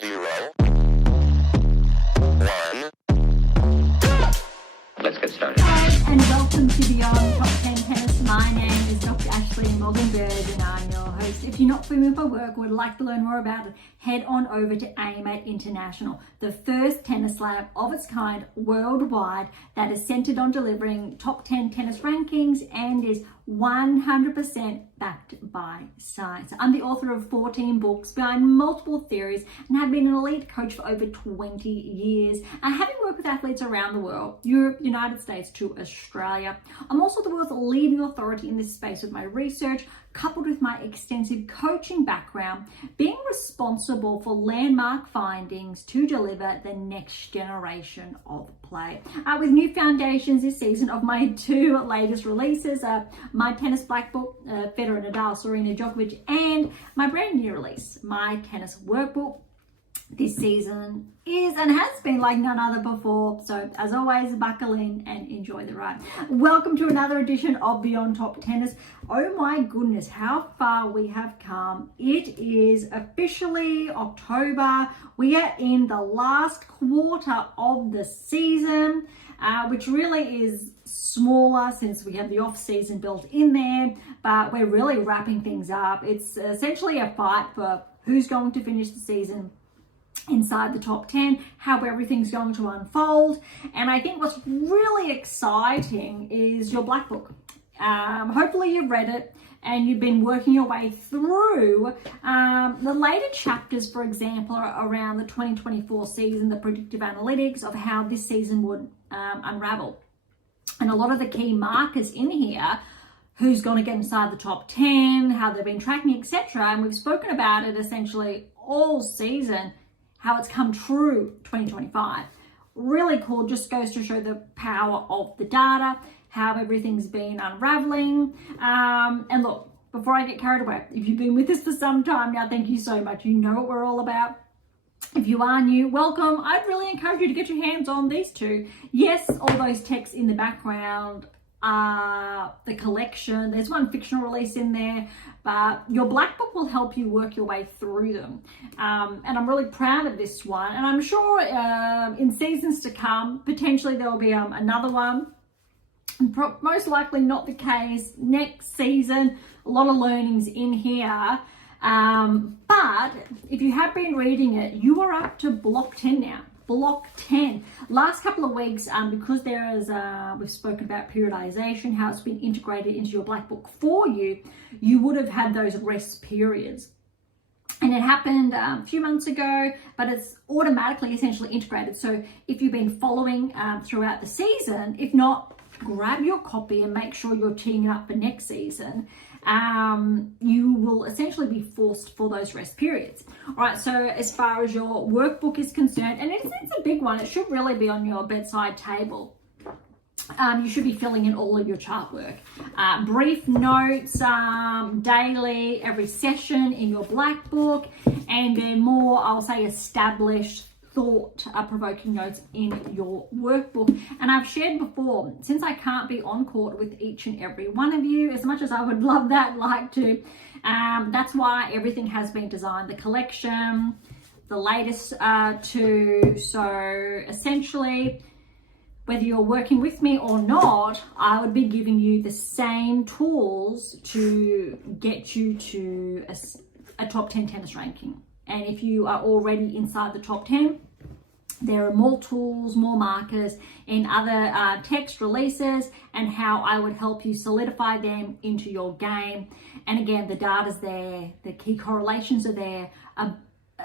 0, 1. Let's get started. Hi, and welcome to Beyond Top 10 Tennis. My name is Dr. Berge, and I'm your host. If you're not familiar with my work or would like to learn more about it, head on over to AIMATE International, the first tennis lab of its kind worldwide that is centered on delivering top 10 tennis rankings and is 100% backed by science. I'm the author of 14 books behind multiple theories and have been an elite coach for over 20 years. Having worked with athletes around the world, Europe, United States to Australia, I'm also the world's leading authority in this space with my research, coupled with my extensive coaching background, being responsible for landmark findings to deliver the next generation of play. With new foundations this season of my two latest releases, my tennis black book, Federer, Nadal, Serena, Djokovic, and my brand new release, my tennis workbook. This season is and has been like none other before. So as always, buckle in and enjoy the ride. Welcome to another edition of Beyond Top Tennis. Oh my goodness, how far we have come. It is officially October. We are in the last quarter of the season, which really is smaller since we have the off season built in there, but we're really wrapping things up. It's essentially a fight for who's going to finish the season inside the top 10, how everything's going to unfold. And I think what's really exciting is your black book. Hopefully you've read it and you've been working your way through the later chapters, for example, around the 2024 season, the predictive analytics of how this season would unravel. And a lot of the key markers in here, who's going to get inside the top 10, how they've been tracking, etc. And we've spoken about it essentially all season, how it's come true 2025. Really cool, just goes to show the power of the data, how everything's been unraveling. And look, before I get carried away, if you've been with us for some time now, thank you so much. You know what we're all about. If you are new, welcome. I'd really encourage you to get your hands on these two. Yes, all those texts in the background are the collection. There's one fictional release in there, but your black book will help you work your way through them. And I'm really proud of this one. And I'm sure in seasons to come, potentially there'll be another one. Most likely not the case next season. A lot of learnings in here. But if you have been reading it, you are up to block 10 now. Block 10. Last couple of weeks, because there is, we've spoken about periodization, how it's been integrated into your black book for you, you would have had those rest periods. And it happened a few months ago, but it's automatically essentially integrated. So if you've been following throughout the season, if not, grab your copy and make sure you're teeing it up for next season. You will essentially be forced for those rest periods. All right, so as far as your workbook is concerned, and it's a big one, it should really be on your bedside table. You should be filling in all of your chart work. Brief notes daily, every session in your black book, and then more, I'll say, established thought-provoking notes in your workbook. And I've shared before, since I can't be on court with each and every one of you, as much as I would love that, like to, that's why everything has been designed. The collection, the latest two. So essentially, whether you're working with me or not, I would be giving you the same tools to get you to a top 10 tennis ranking. And if you are already inside the top 10, there are more tools, more markers in other text releases, and how I would help you solidify them into your game. And again, the data's there, the key correlations are there,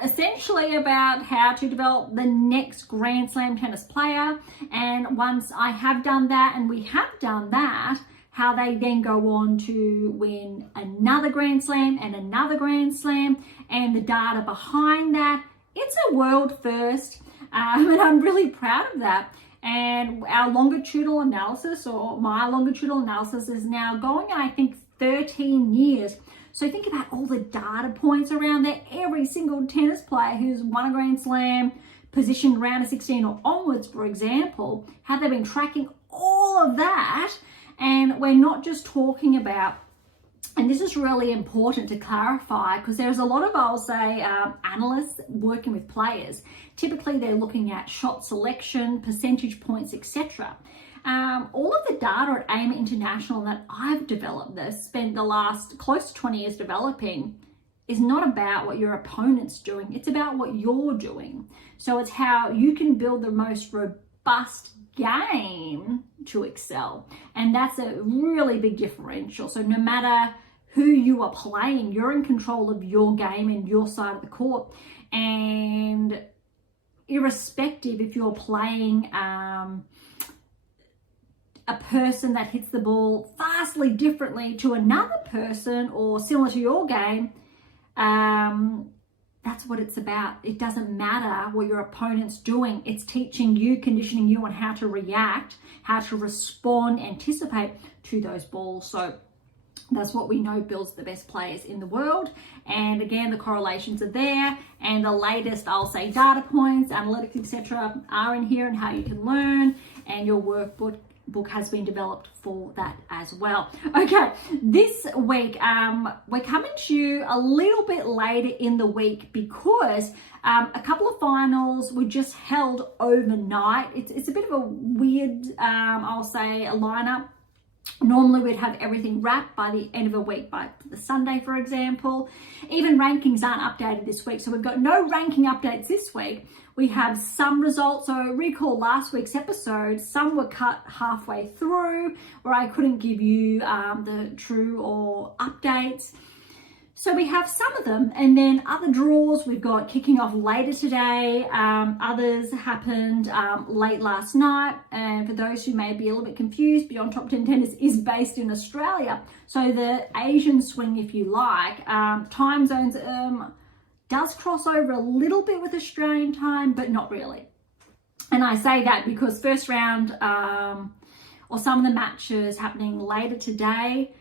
essentially about how to develop the next Grand Slam tennis player. And once I have done that, and we have done that, how they then go on to win another Grand Slam and another Grand Slam, and the data behind that. It's a world first, and I'm really proud of that. And our longitudinal analysis, or my longitudinal analysis, is now going, I think, 13 years. So think about all the data points around there. Every single tennis player who's won a Grand Slam, positioned round of 16 or onwards, for example, how they've been tracking all of that. And we're not just talking about And this is really important to clarify because there's a lot of, I'll say, analysts working with players. Typically, they're looking at shot selection, percentage points, etc. All of the data at AIM International that I've developed, spent the last close to 20 years developing, is not about what your opponent's doing. It's about what you're doing. So it's how you can build the most robust game to excel. And that's a really big differential. So no matter who you are playing, you're in control of your game and your side of the court. And irrespective if you're playing a person that hits the ball vastly differently to another person or similar to your game, that's what it's about. It doesn't matter what your opponent's doing. It's teaching you, conditioning you on how to react, how to respond, anticipate to those balls. So that's what we know builds the best players in the world. And again, the correlations are there, and the latest, I'll say, data points, analytics, etc. are in here, and how you can learn, and your workbook has been developed for that as well. Okay, this week we're coming to you a little bit later in the week because a couple of finals were just held overnight. It's a bit of a weird, I'll say, a lineup. Normally we'd have everything wrapped by the end of a week, by the Sunday, for example. Even rankings aren't updated this week, so we've got no ranking updates this week. We have some results. So recall last week's episode, some were cut halfway through where I couldn't give you the true or updates. So we have some of them, and then other draws we've got kicking off later today. Others happened late last night. And for those who may be a little bit confused, Beyond Top 10 Tennis is based in Australia. So the Asian swing, if you like, time zones does cross over a little bit with Australian time, but not really. And I say that because first round or some of the matches happening later today,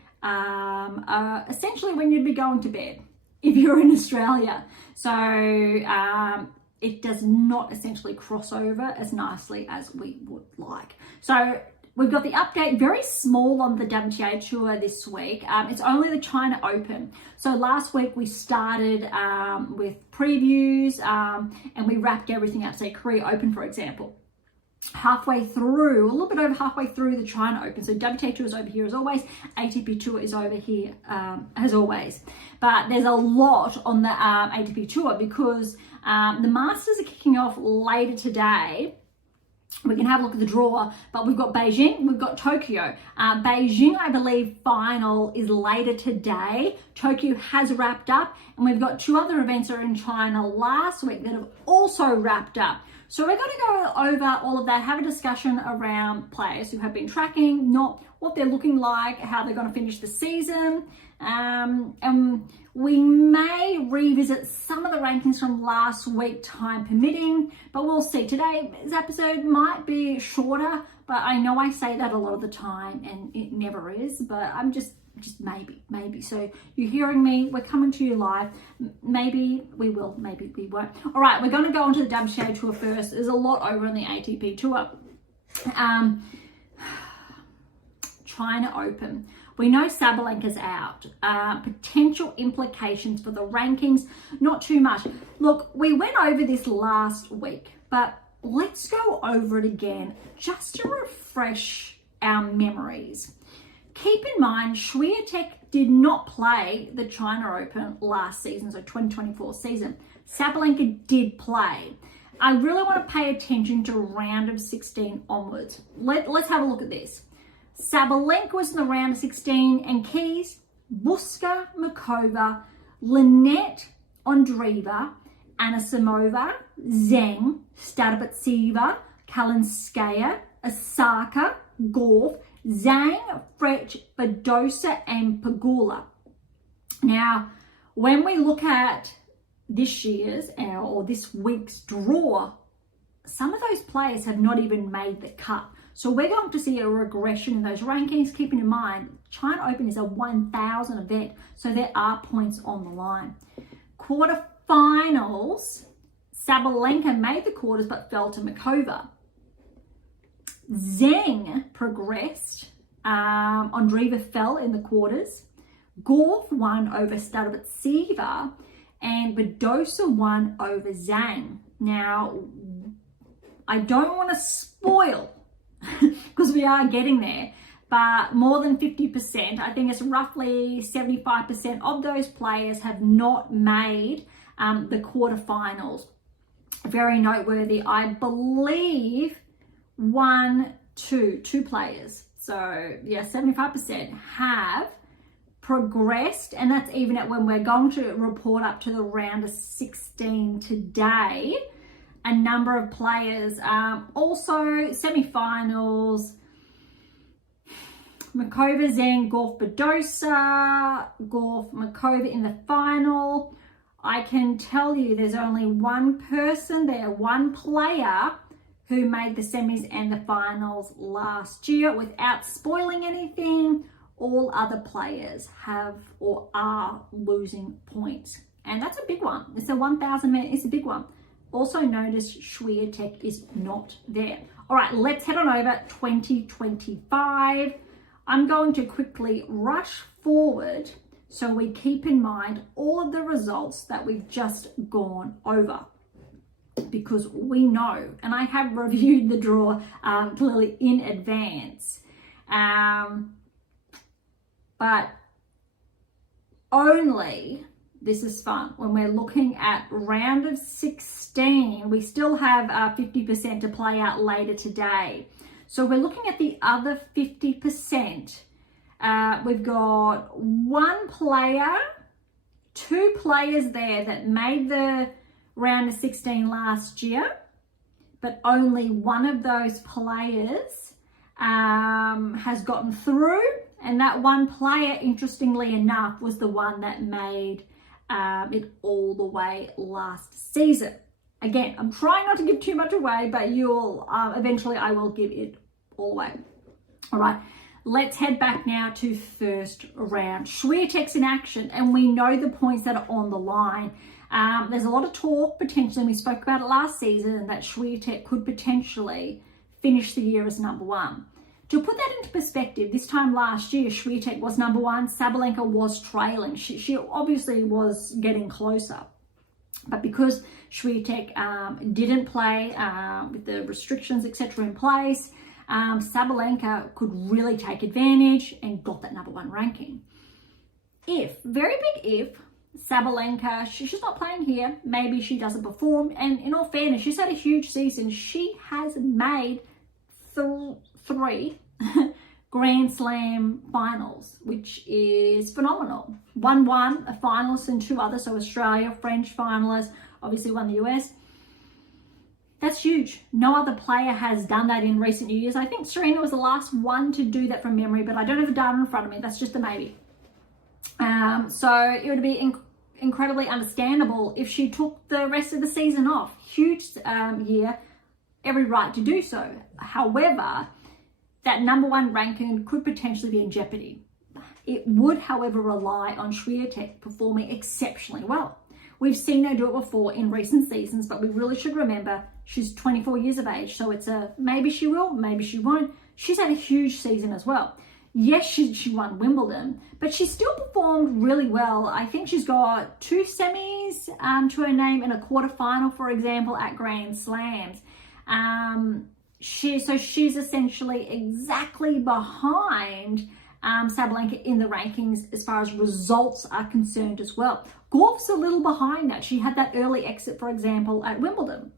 essentially when you'd be going to bed if you're in Australia. So it does not essentially cross over as nicely as we would like. So we've got the update, very small on the WTA Tour this week. It's only the China Open. So last week we started with previews and we wrapped everything up, say Korea Open, for example. Halfway through, a little bit over halfway through the China Open. So WTA Tour is over here as always. ATP Tour is over here as always. But there's a lot on the ATP Tour because the Masters are kicking off later today. We can have a look at the draw, but we've got Beijing, we've got Tokyo. Beijing, I believe, final is later today. Tokyo has wrapped up, and we've got two other events that are in China last week that have also wrapped up. So we're going to go over all of that, have a discussion around players who have been tracking, not what they're looking like, how they're going to finish the season. And we may revisit some of the rankings from last week, time permitting, but we'll see. Today's episode might be shorter, but I know I say that a lot of the time and it never is, but I'm just maybe. So you're hearing me, we're coming to you live. Maybe we will, maybe we won't. All right, we're going to go on to the WTA Tour first. There's a lot over on the ATP Tour. China Open. We know Sabalenka's out. Potential implications for the rankings, not too much. Look, we went over this last week, but let's go over it again just to refresh our memories. Keep in mind, Swiatek did not play the China Open last season, so 2024 season. Sabalenka did play. I really want to pay attention to round of 16 onwards. Let's have a look at this. Sabalenka was in the round of 16, and keys, Buska, Makova, Linette, Andreeva, Anisimova, Zheng, Starabatseva, Kalinskaya, Osaka, Gauff, Zhang, Frech, Badosa, and Pegula. Now, when we look at this year's or this week's draw, some of those players have not even made the cut. So we're going to see a regression in those rankings, keeping in mind China Open is a 1,000 event, so there are points on the line. Quarterfinals, Sabalenka made the quarters but fell to Makova. Zheng progressed. Andreeva fell in the quarters. Gauff won over Swiatek, and Berge won over Zhang. Now, I don't want to spoil because we are getting there, but more than 50%, I think it's roughly 75% of those players have not made the quarterfinals. Very noteworthy. I believe two players. So yeah, 75% have progressed, and that's even at when we're going to report up to the round of 16 today. A number of players, also semi-finals, Makova, Zhang, Gauff, Badosa, Gauff, Makova in the final. I can tell you there's only one person there, one player who made the semis and the finals last year. Without spoiling anything, all other players have or are losing points. And that's a big one. It's a 1,000 meter, it's a big one. Also notice Swiatek is not there. All right, let's head on over 2025. I'm going to quickly rush forward so we keep in mind all of the results that we've just gone over, because we know, and I have reviewed the draw clearly in advance, but only, this is fun, when we're looking at round of 16, we still have 50% to play out later today. So we're looking at the other 50%. We've got one player, two players there that made the round of 16 last year, but only one of those players has gotten through. And that one player, interestingly enough, was the one that made it all the way last season. Again, I'm trying not to give too much away, but you'll eventually I will give it all away. All right, let's head back now to first round. Swiatek's in action, and we know the points that are on the line. There's a lot of talk potentially, and we spoke about it last season, that Swiatek could potentially finish the year as number one. To put that into perspective, this time last year, Swiatek was number one, Sabalenka was trailing. She obviously was getting closer. But because Swiatek didn't play with the restrictions, etc. in place, Sabalenka could really take advantage and got that number one ranking. If, very big if, Sabalenka, she's not playing here, maybe she doesn't perform, and in all fairness, she's had a huge season. She has made three Grand Slam finals, which is phenomenal. Won a finalist and two others, so Australia, French finalist, obviously won the US. That's huge. No other player has done that in recent years. I think Serena was the last one to do that from memory, but I don't have the data in front of me. That's just a maybe. So it would be incredibly understandable if she took the rest of the season off. Huge year, every right to do so. However, that number one ranking could potentially be in jeopardy. It would, however, rely on Swiatek performing exceptionally well. We've seen her do it before in recent seasons, but we really should remember she's 24 years of age, so it's a maybe she will, maybe she won't. She's had a huge season as well. Yes, she won Wimbledon, but she still performed really well. I think she's got two semis to her name and a quarterfinal, for example, at Grand Slams. She's essentially exactly behind Sabalenka in the rankings as far as results are concerned as well. Gauff's a little behind that. She had that early exit, for example, at Wimbledon.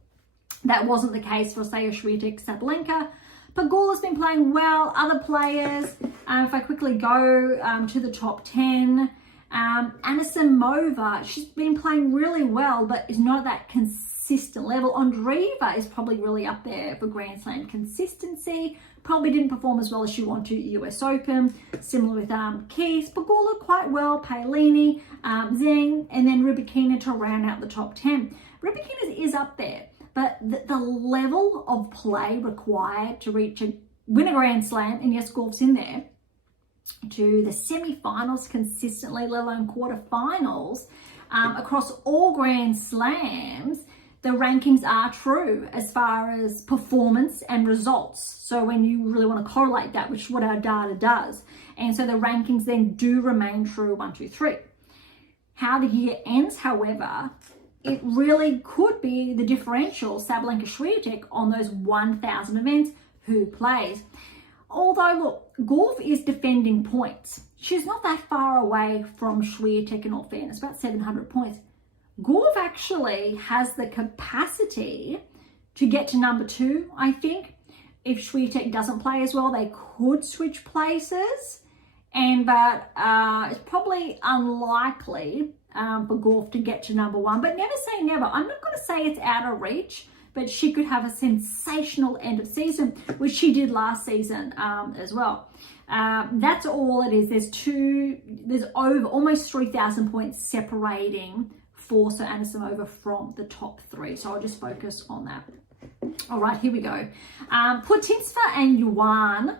That wasn't the case for, say, a Swiatek, Sabalenka. Pegula's been playing well. Other players, if I quickly go to the top 10, Anisimova, she's been playing really well, but is not at that consistent level. Andreeva is probably really up there for Grand Slam consistency. Probably didn't perform as well as she wanted to at US Open. Similar with Keys, Pegula quite well, Paolini, Zhang, and then Rybakina to round out the top 10. Rybakina is up there, but the level of play required to win a Grand Slam, and yes, Gauff's in there, to the semi-finals consistently, let alone quarterfinals, across all Grand Slams, the rankings are true as far as performance and results. So when you really want to correlate that, which is what our data does. And so the rankings then do remain true 1, 2, 3. How the year ends, however, it really could be the differential Sabalenka Swiatek on those 1,000 events, who plays. Although, look, Gauff is defending points. She's not that far away from Swiatek in all fairness, about 700 points. Gauff actually has the capacity to get to number 2, I think. If Swiatek doesn't play as well, they could switch places. But it's probably unlikely for Gauff to get to number 1. But never say never. I'm not going to say it's out of reach, but she could have a sensational end of season, which she did last season as well. That's all it is. There's over almost 3,000 points separating for Sir Anisimova from the top 3. So I'll just focus on that. All right, here we go. Putintseva and Yuan.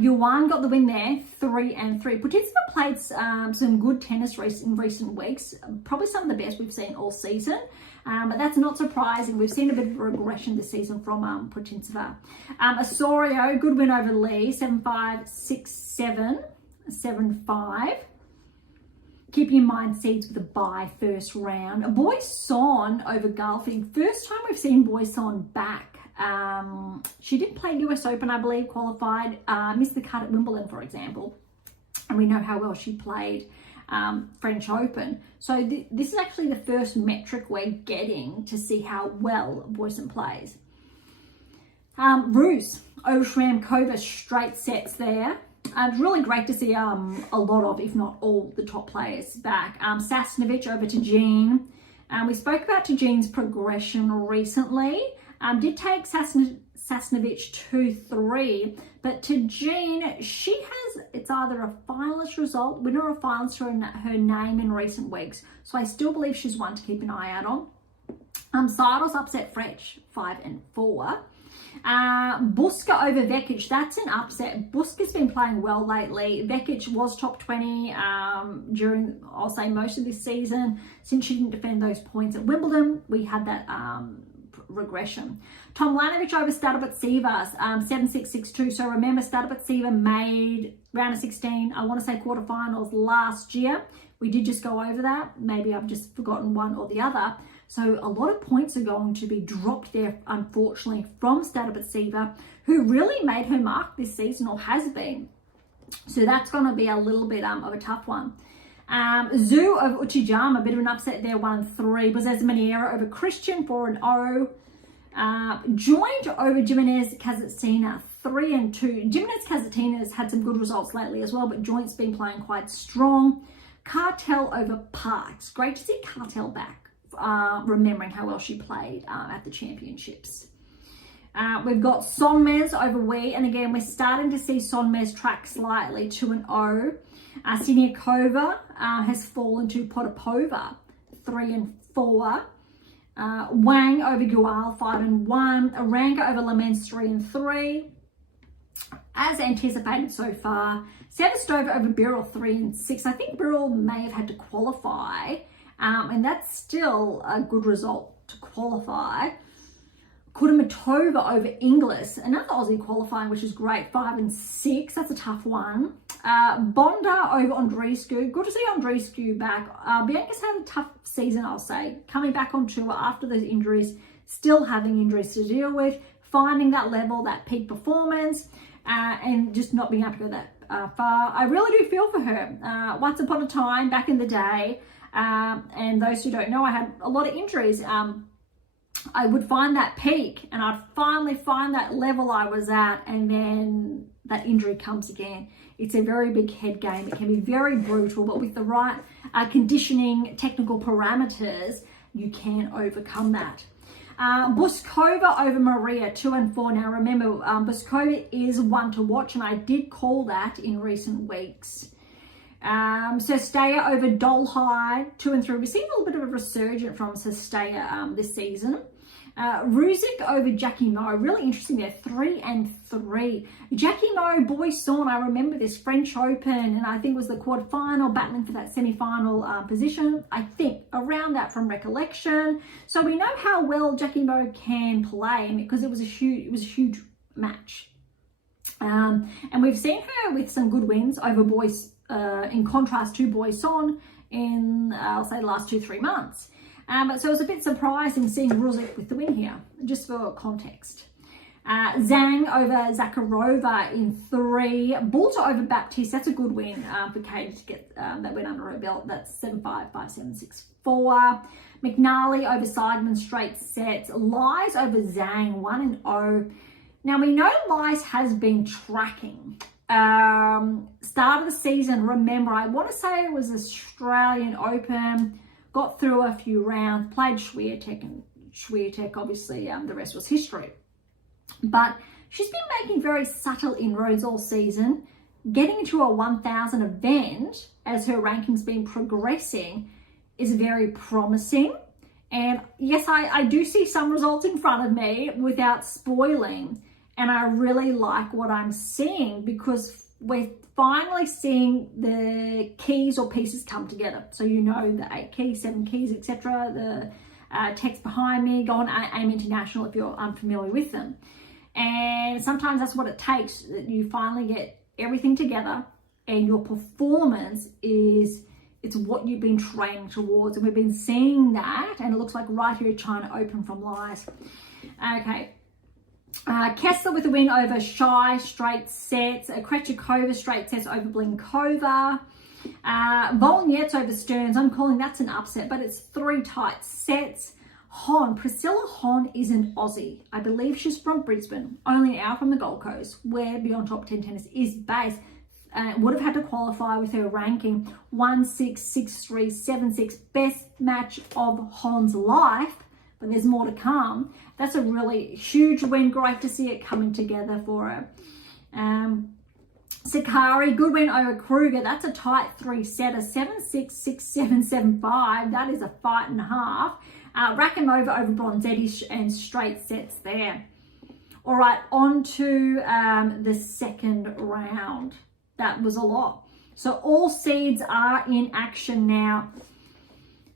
Yuan got the win there, 3-3. Putintseva played some good tennis in recent weeks, probably some of the best we've seen all season. But that's not surprising. We've seen a bit of a regression this season from Putintseva. Osorio, good win over Lee, 7-5, 6-7, 7-5. Keeping in mind seeds with a bye first round. Boyson over Gauff. First time we've seen Boyson back. She did play US Open, I believe, qualified, missed the cut at Wimbledon, for example. And we know how well she played French Open. So this is actually the first metric we're getting to see how well Boyson plays. Ruse over Shramkova, straight sets there. It's really great to see a lot of, if not all, the top players back. Sasnovich over to Jean. We spoke about Jean's progression recently. Did take Sasnovich 2-3, but Jean, she has, it's either a finalist result, winner or finalist for her name in recent weeks. So I still believe she's one to keep an eye out on. Seidl's upset French, 5-4. Buska over Vekic, that's an upset. Buska's been playing well lately. Vekic was top 20 during, I'll say, most of this season. Since she didn't defend those points at Wimbledon, we had that regression. Tomljanovic over Stadabatsevas, 7-6, 6-2. So remember, Stadabatseva made round of 16, I want to say quarterfinals last year. We did just go over that. Maybe I've just forgotten one or the other. So a lot of points are going to be dropped there, unfortunately, from Stadabatseva, who really made her mark this season, or has been. So that's going to be a little bit of a tough one. Zhu over Uchijama, a bit of an upset there, 1-3. Bozes Maniera over Christian, 4-0. Joint over Jimenez Kazatina, 3-2. Jimenez Kazatina's had some good results lately as well, but Joint's been playing quite strong. Cartel over Parks. Great to see Cartel back. Remembering how well she played at the championships. We've got Sonmez over Wei, and again, we're starting to see Sonmez track slightly, 2-0. Siniakova has fallen to Potapova, 3-4. Wang over Gauff, 5-1. Aranka over Lamens, 3-3. As anticipated so far, Sevastova over Birrell, 3-6. I think Birrell may have had to qualify. And that's still a good result to qualify. Kudermetova over Inglis, another Aussie qualifying, which is great, 5-6. That's a tough one. Bonda over Andreescu. Good to see Andreescu back. Bianca's had a tough season, I'll say. Coming back on tour after those injuries, still having injuries to deal with, finding that level, that peak performance, and just not being able to go that far. I really do feel for her. Once upon a time, back in the day, and those who don't know, I had a lot of injuries. I would find that peak and I'd finally find that level I was at, and then that injury comes again. It's a very big head game. It can be very brutal, but with the right conditioning, technical parameters, you can overcome that. Buskova over Maria, 2-4. Now remember, Buskova is one to watch, and I did call that in recent weeks. Swiatek over Dolhide, 2 and 3. We've seen a little bit of a resurgence from Swiatek this season. Ruzic over Jackie Mo, really interesting there, 3 and 3. Jackie Mo, Boisson, I remember this French Open, and I think it was the quarterfinal, battling for that semi-final position, I think, around that from recollection. So we know how well Jackie Mo can play, because it was a huge match. And we've seen her with some good wins over in contrast to Boisson in, I'll say, the last 2-3 months. So I was a bit surprising seeing Ruzic with the win here, just for context. Zhang over Zakharova in 3. Balta over Baptiste, that's a good win for Katie to get that win under her belt. That's 7-5, 5-7, 6-4. McNally over Seidman, straight sets. Lies over Zhang, 1-0. Now we know Lies has been tracking. Start of the season, remember, I want to say it was Australian Open. Got through a few rounds, played Swiatek, and Swiatek, obviously, the rest was history. But she's been making very subtle inroads all season, getting into a 1,000 event as her ranking's been progressing is very promising. And yes, I do see some results in front of me without spoiling. And I really like what I'm seeing, because we're finally seeing the keys or pieces come together. So you know the 8 keys, 7 keys, etc. The text behind me, go on AIM International if you're unfamiliar with them. And sometimes that's what it takes, that you finally get everything together and your performance it's what you've been training towards. And we've been seeing that, and it looks like right here China Open from Lies. Okay. Kessler with a win over Shy, straight sets. Krejcikova, straight sets over Blinkova. Volnyets over Stearns. I'm calling that's an upset, but it's 3 tight sets. Priscilla Hon is an Aussie. I believe she's from Brisbane, only an hour from the Gold Coast, where Beyond Top 10 Tennis is based. Would have had to qualify with her ranking 1-6, 6-3, 7-6. Best match of Hon's life, but there's more to come. That's a really huge win. Great to see it coming together for her. Sakari, good win over Kruger. That's a tight 3-setter, 7-6, 6-7, 7-5. That is a fight and a half. Rakimova over Bronzetti and straight sets there. All right, on to the second round. That was a lot. So all seeds are in action now.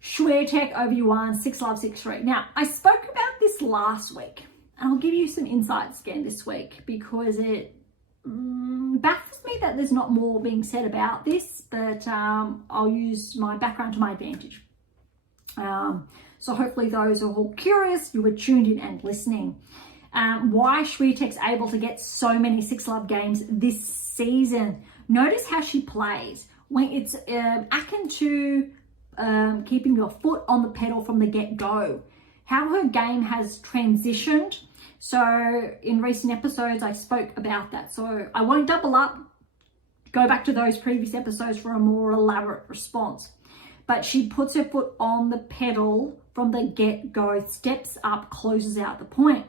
Swiatek over Yuan, 6-love, 6-3. Now, I spoke about this last week, and I'll give you some insights again this week, because it baffles me that there's not more being said about this, but I'll use my background to my advantage. So hopefully those who are all curious, you were tuned in and listening. Why Swiatek's able to get so many 6-love games this season. Notice how she plays. When it's akin to keeping your foot on the pedal from the get-go. How her game has transitioned. So in recent episodes, I spoke about that. So I won't double up. Go back to those previous episodes for a more elaborate response. But she puts her foot on the pedal from the get-go, steps up, closes out the point.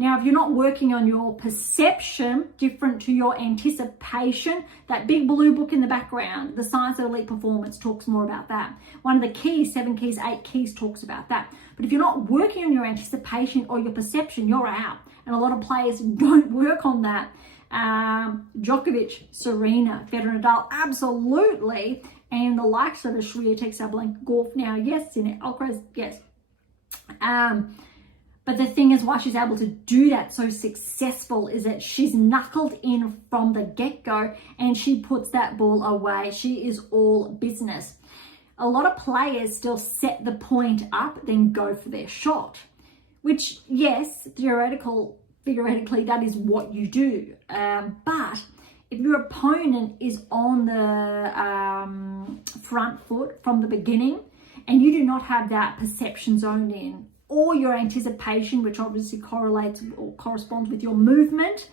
Now, if you're not working on your perception, different to your anticipation, that big blue book in the background, The Science of Elite Performance, talks more about that. One of the keys, 7 keys, 8 keys, talks about that. But if you're not working on your anticipation or your perception, you're out. And a lot of players don't work on that. Djokovic, Serena, Federer, Nadal, absolutely. And the likes of the Swiatek, Sabalenka, Gauff now, yes, Sinner, Alcaraz, yes. But the thing is, why she's able to do that so successful is that she's knuckled in from the get-go and she puts that ball away. She is all business. A lot of players still set the point up, then go for their shot, which, yes, theoretically, that is what you do. But if your opponent is on the front foot from the beginning and you do not have that perception zoned in, or your anticipation, which obviously correlates or corresponds with your movement,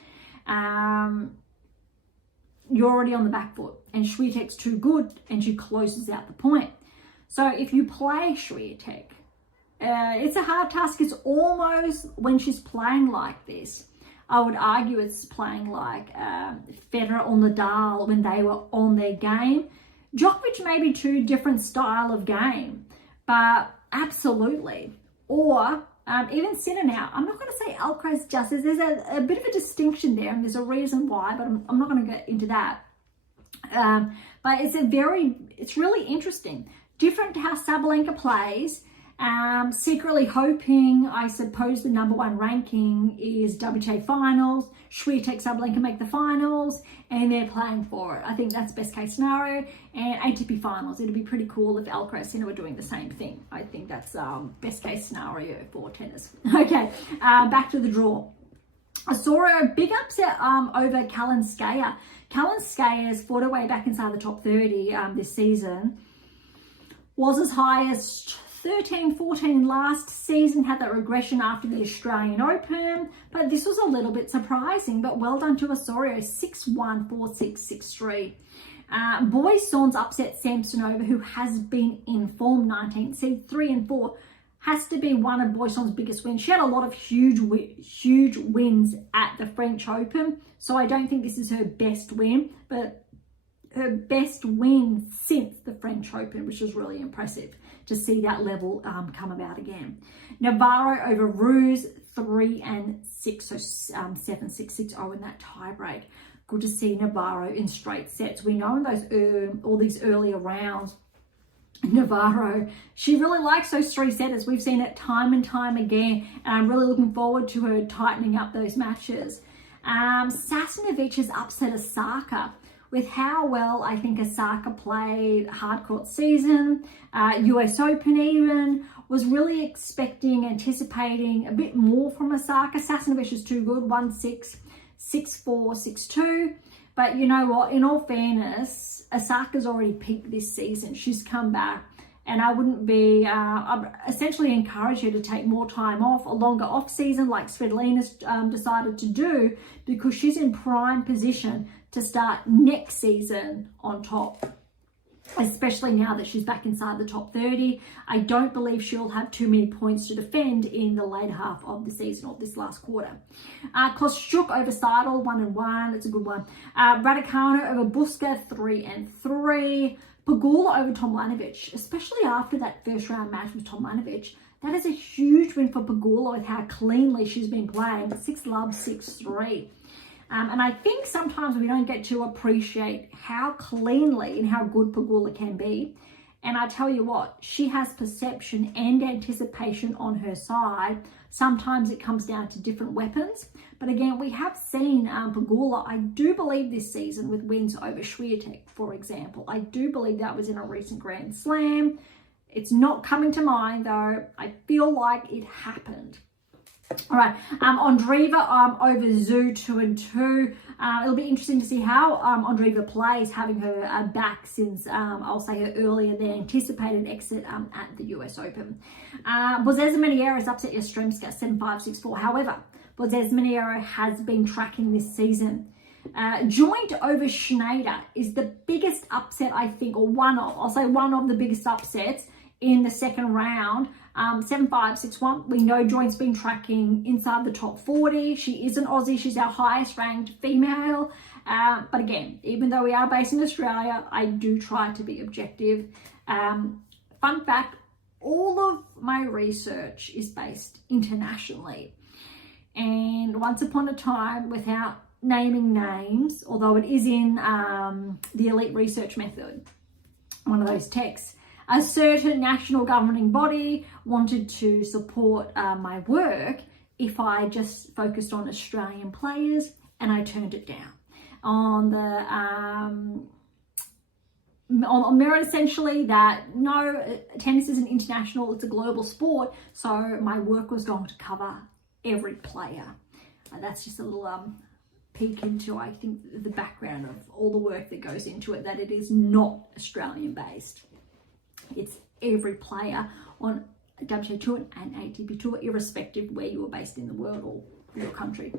you're already on the back foot. And Swiatek's too good, and she closes out the point. So if you play Swiatek, it's a hard task. It's almost, when she's playing like this, I would argue it's playing like Federer or Nadal when they were on their game. Djokovic may be two different style of game, but absolutely. Or even Sinner now. I'm not going to say Alcaraz justice. There's a bit of a distinction there, and there's a reason why, but I'm not going to get into that. But it's really interesting. Different to how Sabalenka plays. Secretly hoping, I suppose, the number one ranking is WTA finals. Swiatek, Sabalenka make the finals, and they're playing for it. I think that's best case scenario. And ATP finals. It'd be pretty cool if Alcaraz and Sinner were doing the same thing. I think that's best case scenario for tennis. Okay, back to the draw. I saw a big upset over Kalinskaya. Kalinskaya's fought her way back inside the top 30 this season. Was as high as 13-14 last season, had that regression after the Australian Open, but this was a little bit surprising, but well done to Osorio, 6-1, 4-6, 6-3. Boisson's upset Samsonova, who has been in form, 19th seed, 3-4, has to be one of Boisson's biggest wins. She had a lot of huge wins at the French Open, so I don't think this is her best win, but her best win since the French Open, which was really impressive to see that level come about again. Navarro over Ruse, 3-6, so 7-6, 6-0 in that tiebreak. Good to see Navarro in straight sets. We know in those all these earlier rounds, Navarro, she really likes those three setters. We've seen it time and time again, and I'm really looking forward to her tightening up those matches. Sasnovich has upset Osaka. With how well I think Osaka played hard-court season, US Open even, was really anticipating a bit more from Osaka. Sasnovich is too good, 1-6, 6-4, 6-2. But you know what, in all fairness, Osaka's already peaked this season. She's come back, and I wouldn't be, I'd essentially encourage her to take more time off, a longer off season like Svitolina's decided to do, because she's in prime position to start next season on top, especially now that she's back inside the top 30. I don't believe she'll have too many points to defend in the later half of the season or this last quarter. Kostyuk over Seidel, 1-1. It's a good one. Raducanu over Buska, 3-3. Pegula over Tomljanovic, especially after that first round match with Tomljanovic. That is a huge win for Pegula with how cleanly she's been playing. 6-love, 6-3. And I think sometimes we don't get to appreciate how cleanly and how good Pegula can be. And I tell you what, she has perception and anticipation on her side. Sometimes it comes down to different weapons. But again, we have seen Pegula, I do believe this season, with wins over Swiatek, for example. I do believe that was in a recent Grand Slam. It's not coming to mind, though. I feel like it happened. All right, Andreeva over Zhu, 2-2. It'll be interesting to see how Andreeva plays, having her back since, I'll say, her earlier than anticipated exit at the US Open. Bozes Meniere upset Yastremska, 7-5, 6-4. However, Bozes Meniere has been tracking this season. Joint over Schneider is the biggest upset, I think, or one of the biggest upsets in the second round. 7-5, 6-1. We know Joint's been tracking inside the top 40. She is an Aussie. She's our highest ranked female. But again, even though we are based in Australia, I do try to be objective. Fun fact, all of my research is based internationally. And once upon a time, without naming names, although it is in the Elite Research Method, one of those texts, a certain national governing body wanted to support my work if I just focused on Australian players, and I turned it down. On merit, essentially, that no, tennis isn't international, it's a global sport, so my work was going to cover every player. That's just a little peek into, I think, the background of all the work that goes into it, that it is not Australian based. It's every player on WTA Tour and ATP Tour, irrespective where you are based in the world or your country.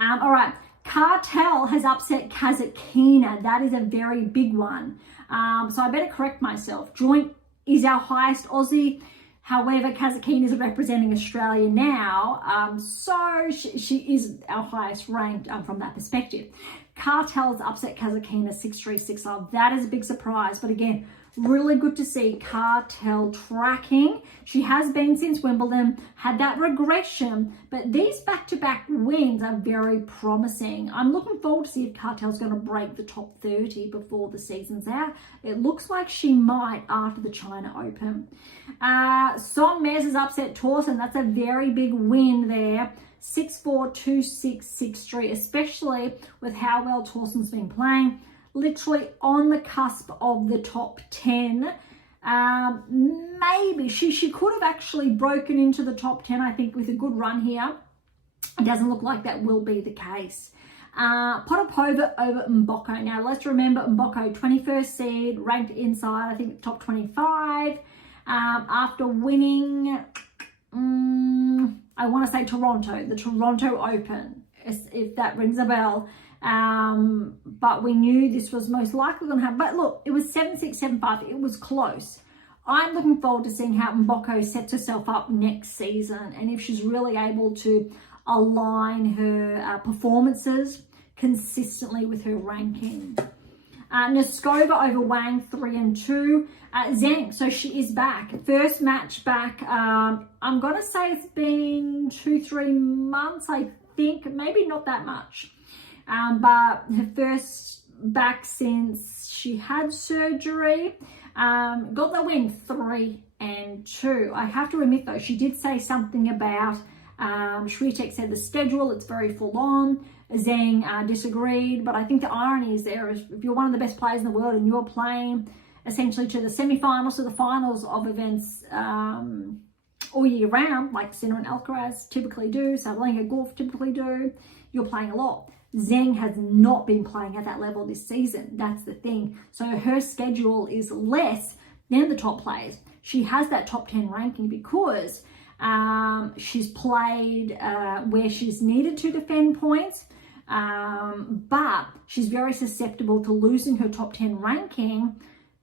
All right, Cartel has upset Kazakhina. That is a very big one. So I better correct myself. Joint is our highest Aussie. However, Kazakhina is representing Australia now, so she is our highest ranked from that perspective. Cartel's upset Kazakhina 6-3, 6-love. That is a big surprise, but again, really good to see Cartel tracking. She has been since Wimbledon, had that regression, but these back-to-back wins are very promising. I'm looking forward to see if Cartel's going to break the top 30 before the season's out. It looks like she might after the China Open. Song Mez has upset Torsen. That's a very big win there. 6-4, 2-6, 6-3, especially with how well Torsen's been playing. Literally on the cusp of the top 10. Maybe she could have actually broken into the top 10, I think, with a good run here. It doesn't look like that will be the case. Potapova over Mboko. Now, let's remember Mboko, 21st seed, ranked inside, I think, top 25. After winning, I want to say Toronto, the Toronto Open, if that rings a bell. But we knew this was most likely going to happen. But look, it was 7-6, 7-5. It was close. I'm looking forward to seeing how Mboko sets herself up next season and if she's really able to align her performances consistently with her ranking. Noskova over Wang 3-2. Zheng, so she is back. First match back. I'm going to say it's been 2-3 months, I think. Maybe not that much. But her first back since she had surgery. Got the win 3-2. I have to admit though, she did say something about Swiatek said the schedule, it's very full on. Zheng disagreed, but I think the irony is there is if you're one of the best players in the world and you're playing essentially to the semi-finals, to the finals of events all year round, like Sinner and Alcaraz typically do, Sabalenka, Gauff typically do, you're playing a lot. Zheng has not been playing at that level this season. That's the thing. So her schedule is less than the top players. She has that top 10 ranking because she's played where she's needed to defend points, but she's very susceptible to losing her top 10 ranking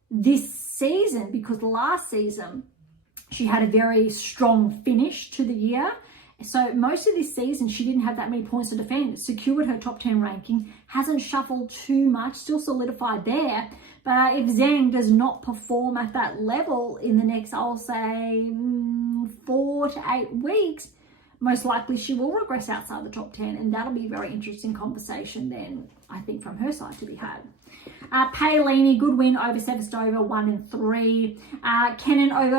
this season because last season she had a very strong finish to the year. So most of this season, she didn't have that many points to defend, secured her top 10 ranking, hasn't shuffled too much, still solidified there. But if Zheng does not perform at that level in the next, I'll say 4 to 8 weeks, most likely she will regress outside the top 10. And that'll be a very interesting conversation then, I think, from her side to be had. Paolini, good win over Sevastova, 1-3. Kenin over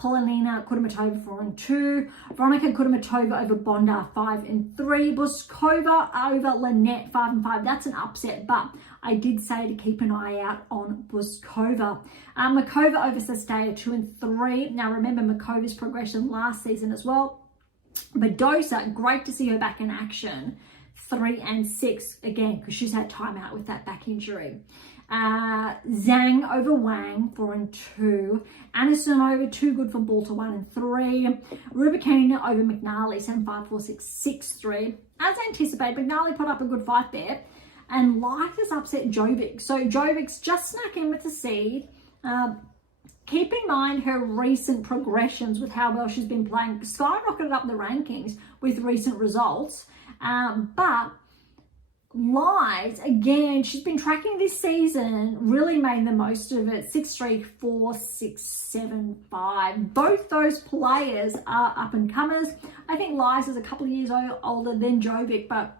Polonina Kudermetova, 4-2. Veronika Kudermetova over Bondar, 5-3. Buskova over Lynette, 5-5. That's an upset, but I did say to keep an eye out on Buskova. Makova over Sestaya, 2-3. Now remember Makova's progression last season as well. Badosa, great to see her back in action. 3-6 again because she's had time out with that back injury. Zhang over Wang, 4-2. Anderson over Too Good for Balta, 1-3. Rubikina over McNally, 7-5, 4-6, 6-3. As anticipated, McNally put up a good fight there. And Light has upset Jovic. So Jovic's just snuck in with the seed. Keep in mind her recent progressions with how well she's been playing. Skyrocketed up the rankings with recent results. But Lies, again, she's been tracking this season, really made the most of it. 6-3, 4-6, 7-5. Both those players are up and comers. I think Lies is a couple of years older than Jovic, but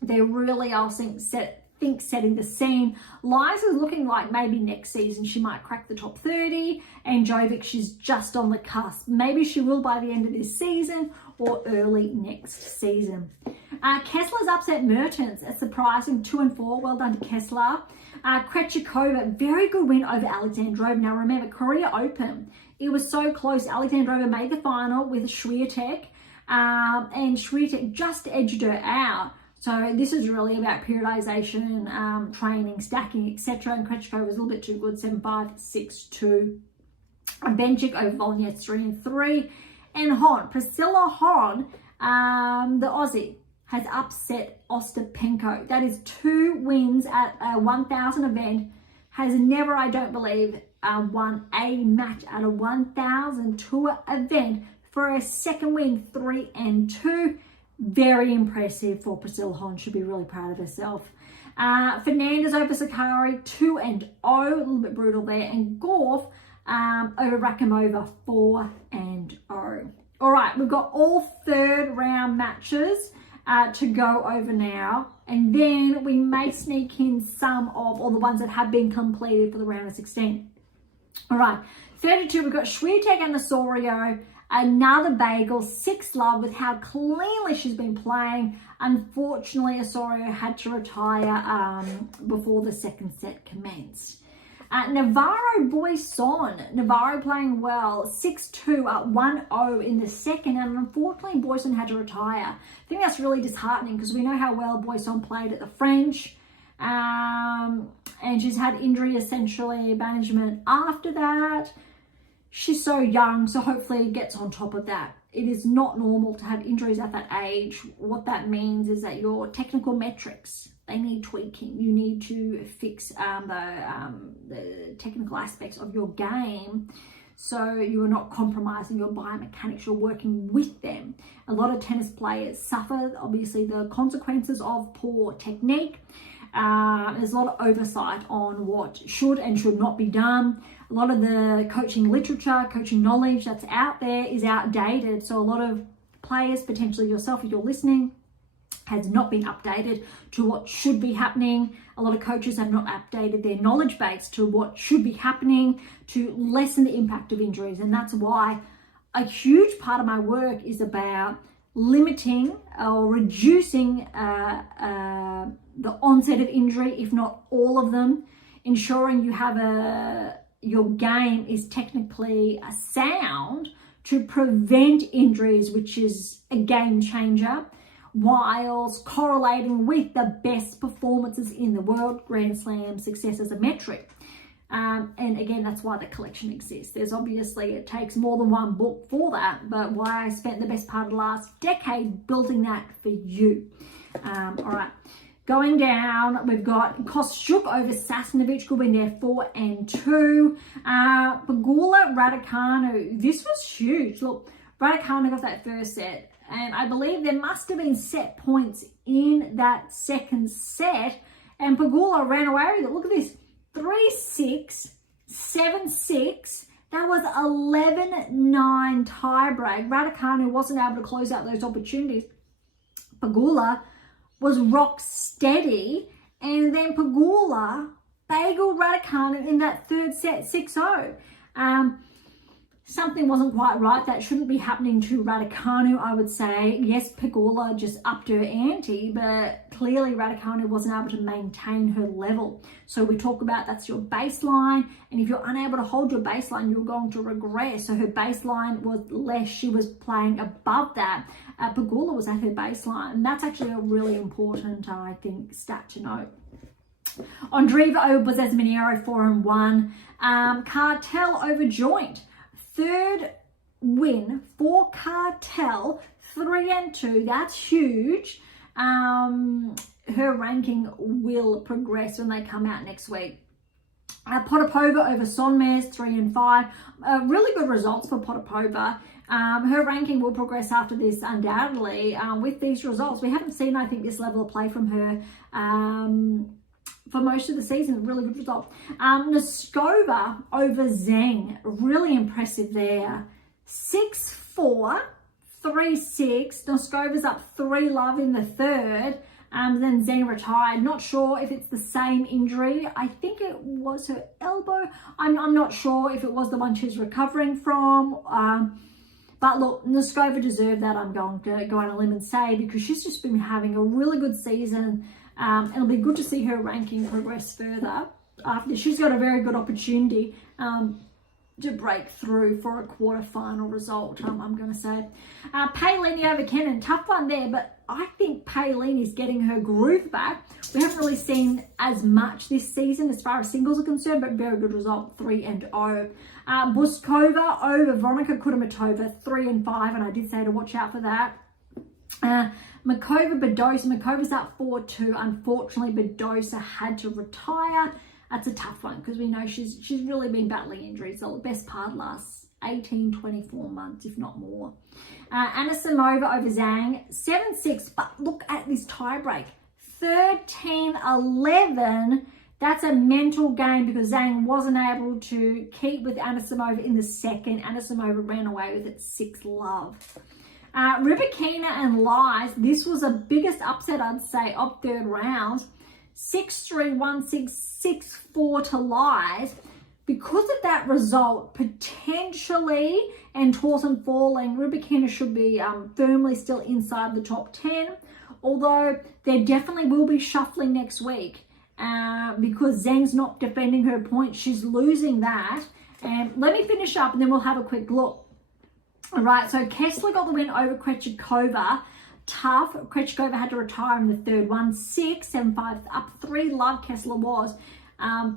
they're really, I think, setting the scene. Lies is looking like maybe next season she might crack the top 30, and Jovic, she's just on the cusp. Maybe she will by the end of this season or early next season. Kessler's upset Mertens, a surprising 2-4. Well done to Kessler. Krejcikova, very good win over Alexandrova. Now remember, Korea Open, it was so close. Alexandrova made the final with Swiatek, and Swiatek just edged her out. So this is really about periodization, training, stacking, etc. And Krejcikova was a little bit too good, 7-5, 6-2. Benchik over Volnets, 3-3. And Hon, Priscilla Hon, the Aussie, has upset Ostapenko. That is 2 wins at a 1,000 event. Has never, I don't believe, won a match at a 1,000 tour event for a second win, 3-2. Very impressive for Priscilla Hon. Should be really proud of herself. Fernandez over Sakari, 2-0. A little bit brutal there. And Gauff over Rakimova, 4-0. All right, we've got all third round matches to go over now. And then we may sneak in some of all the ones that have been completed for the round of 16. All right, 32, we've got Swiatek and Osorio. Another bagel, 6-love with how cleanly she's been playing. Unfortunately, Osorio had to retire before the second set commenced. Navarro Boisson, Navarro playing well, 6-2 at 1-0 in the second, and unfortunately Boisson had to retire. I think that's really disheartening because we know how well Boisson played at the French, and she's had injury essentially management after that. She's so young, so hopefully it gets on top of that. It is not normal to have injuries at that age. What that means is that your technical metrics, they need tweaking. You need to fix the technical aspects of your game so you are not compromising your biomechanics. You're working with them. A lot of tennis players suffer, obviously, the consequences of poor technique. There's a lot of oversight on what should and should not be done. A lot of the coaching literature, coaching knowledge that's out there is outdated. So a lot of players, potentially yourself if you're listening, has not been updated to what should be happening. A lot of coaches have not updated their knowledge base to what should be happening to lessen the impact of injuries. And that's why a huge part of my work is about limiting or reducing the onset of injury, if not all of them, ensuring you have your game is technically sound to prevent injuries, which is a game changer, whilst correlating with the best performances in the world, Grand Slam success as a metric. And again, that's why the collection exists. There's obviously, it takes more than one book for that, but why I spent the best part of the last decade building that for you. All right, going down, we've got Kostyuk over Sasnovich, good win there, 4-2. Pegula, Raducanu, this was huge. Look, Raducanu got that first set, and I believe there must have been set points in that second set, and Pegula ran away with it. Look at this. 3-6, 7-6. That was 11-9 tiebreak. Raducanu wasn't able to close out those opportunities. Pegula was rock steady, and then Pegula bageled Raducanu in that third set, 6-0. Something wasn't quite right. That shouldn't be happening to Raducanu, I would say. Yes, Pegula just upped her ante, but clearly Raducanu wasn't able to maintain her level. So we talk about that's your baseline, and if you're unable to hold your baseline, you're going to regress. So her baseline was less. She was playing above that. Pegula was at her baseline, and that's actually a really important, I think, stat to note. Andreeva over Bozes Minero, 4-1. Cartel over Joint. Third win for Cartel, 3-2. That's huge. Her ranking will progress when they come out next week. Potapova over Sonmez, 3-5. Really good results for Potapova. Her ranking will progress after this, undoubtedly. With these results, we haven't seen, I think, this level of play from her for most of the season. Really good result. Noskova over Zheng, really impressive there. 6-4, 3-6. Noskova's up 3-love in the third. Then Zheng retired. Not sure if it's the same injury. I think it was her elbow. I'm not sure if it was the one she's recovering from. But look, Noskova deserved that, I'm going to go on a limb and say, because she's just been having a really good season. It'll be good to see her ranking progress further. After she's got a very good opportunity to break through for a quarterfinal result, I'm going to say. Paolini over Kenin, tough one there, but I think Paolini's getting her groove back. We haven't really seen as much this season as far as singles are concerned, but very good result, 3-0. Buskova over Veronika Kudermetova, 3-5, and I did say to watch out for that. Makova Badosa, Makova's up 4-2. Unfortunately, Badosa had to retire. That's a tough one because we know she's really been battling injuries. So the best part lasts 18, 24 months, if not more. Anisimova over Zhang, 7-6, but look at this tiebreak. 13-11. That's a mental game because Zhang wasn't able to keep with Anisimova in the second. Anisimova ran away with it 6-love. Rybakina and Lies, this was the biggest upset, I'd say, of third round. 6-3, 1-6, 6-4 to Lies. Because of that result, potentially, and Tauson falling, Rybakina should be firmly still inside the top 10. Although there definitely will be shuffling next week because Zhang's not defending her point. She's losing that. And let me finish up and then we'll have a quick look. All right, so Kessler got the win over Krejcikova. Tough. Krejcikova had to retire in the third one. 6-7-5, up 3-love Kessler was.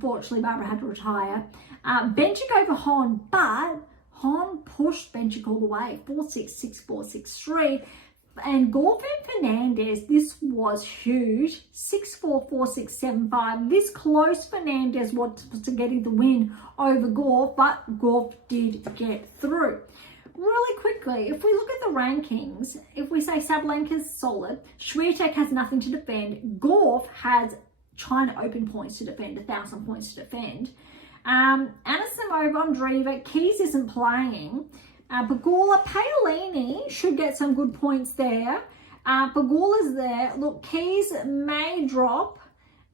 Fortunately, Barbara had to retire. Benchik over Hon, but Hon pushed Benchik all the way. 4-6, 6-4, 6-3. And Gauff and Fernandez, this was huge. 6-4, 4-6, 7-5. This close Fernandez was to getting the win over Gauff, but Gauff did get through. Really quickly, if we look at the rankings, if we say Sabalenka's solid, Swiatek has nothing to defend. Gauff has China Open points to defend, 1,000 points to defend. Anisimova, Andreeva, Keys isn't playing. Pegula, Paolini should get some good points there. Pegula's there. Look, Keys may drop.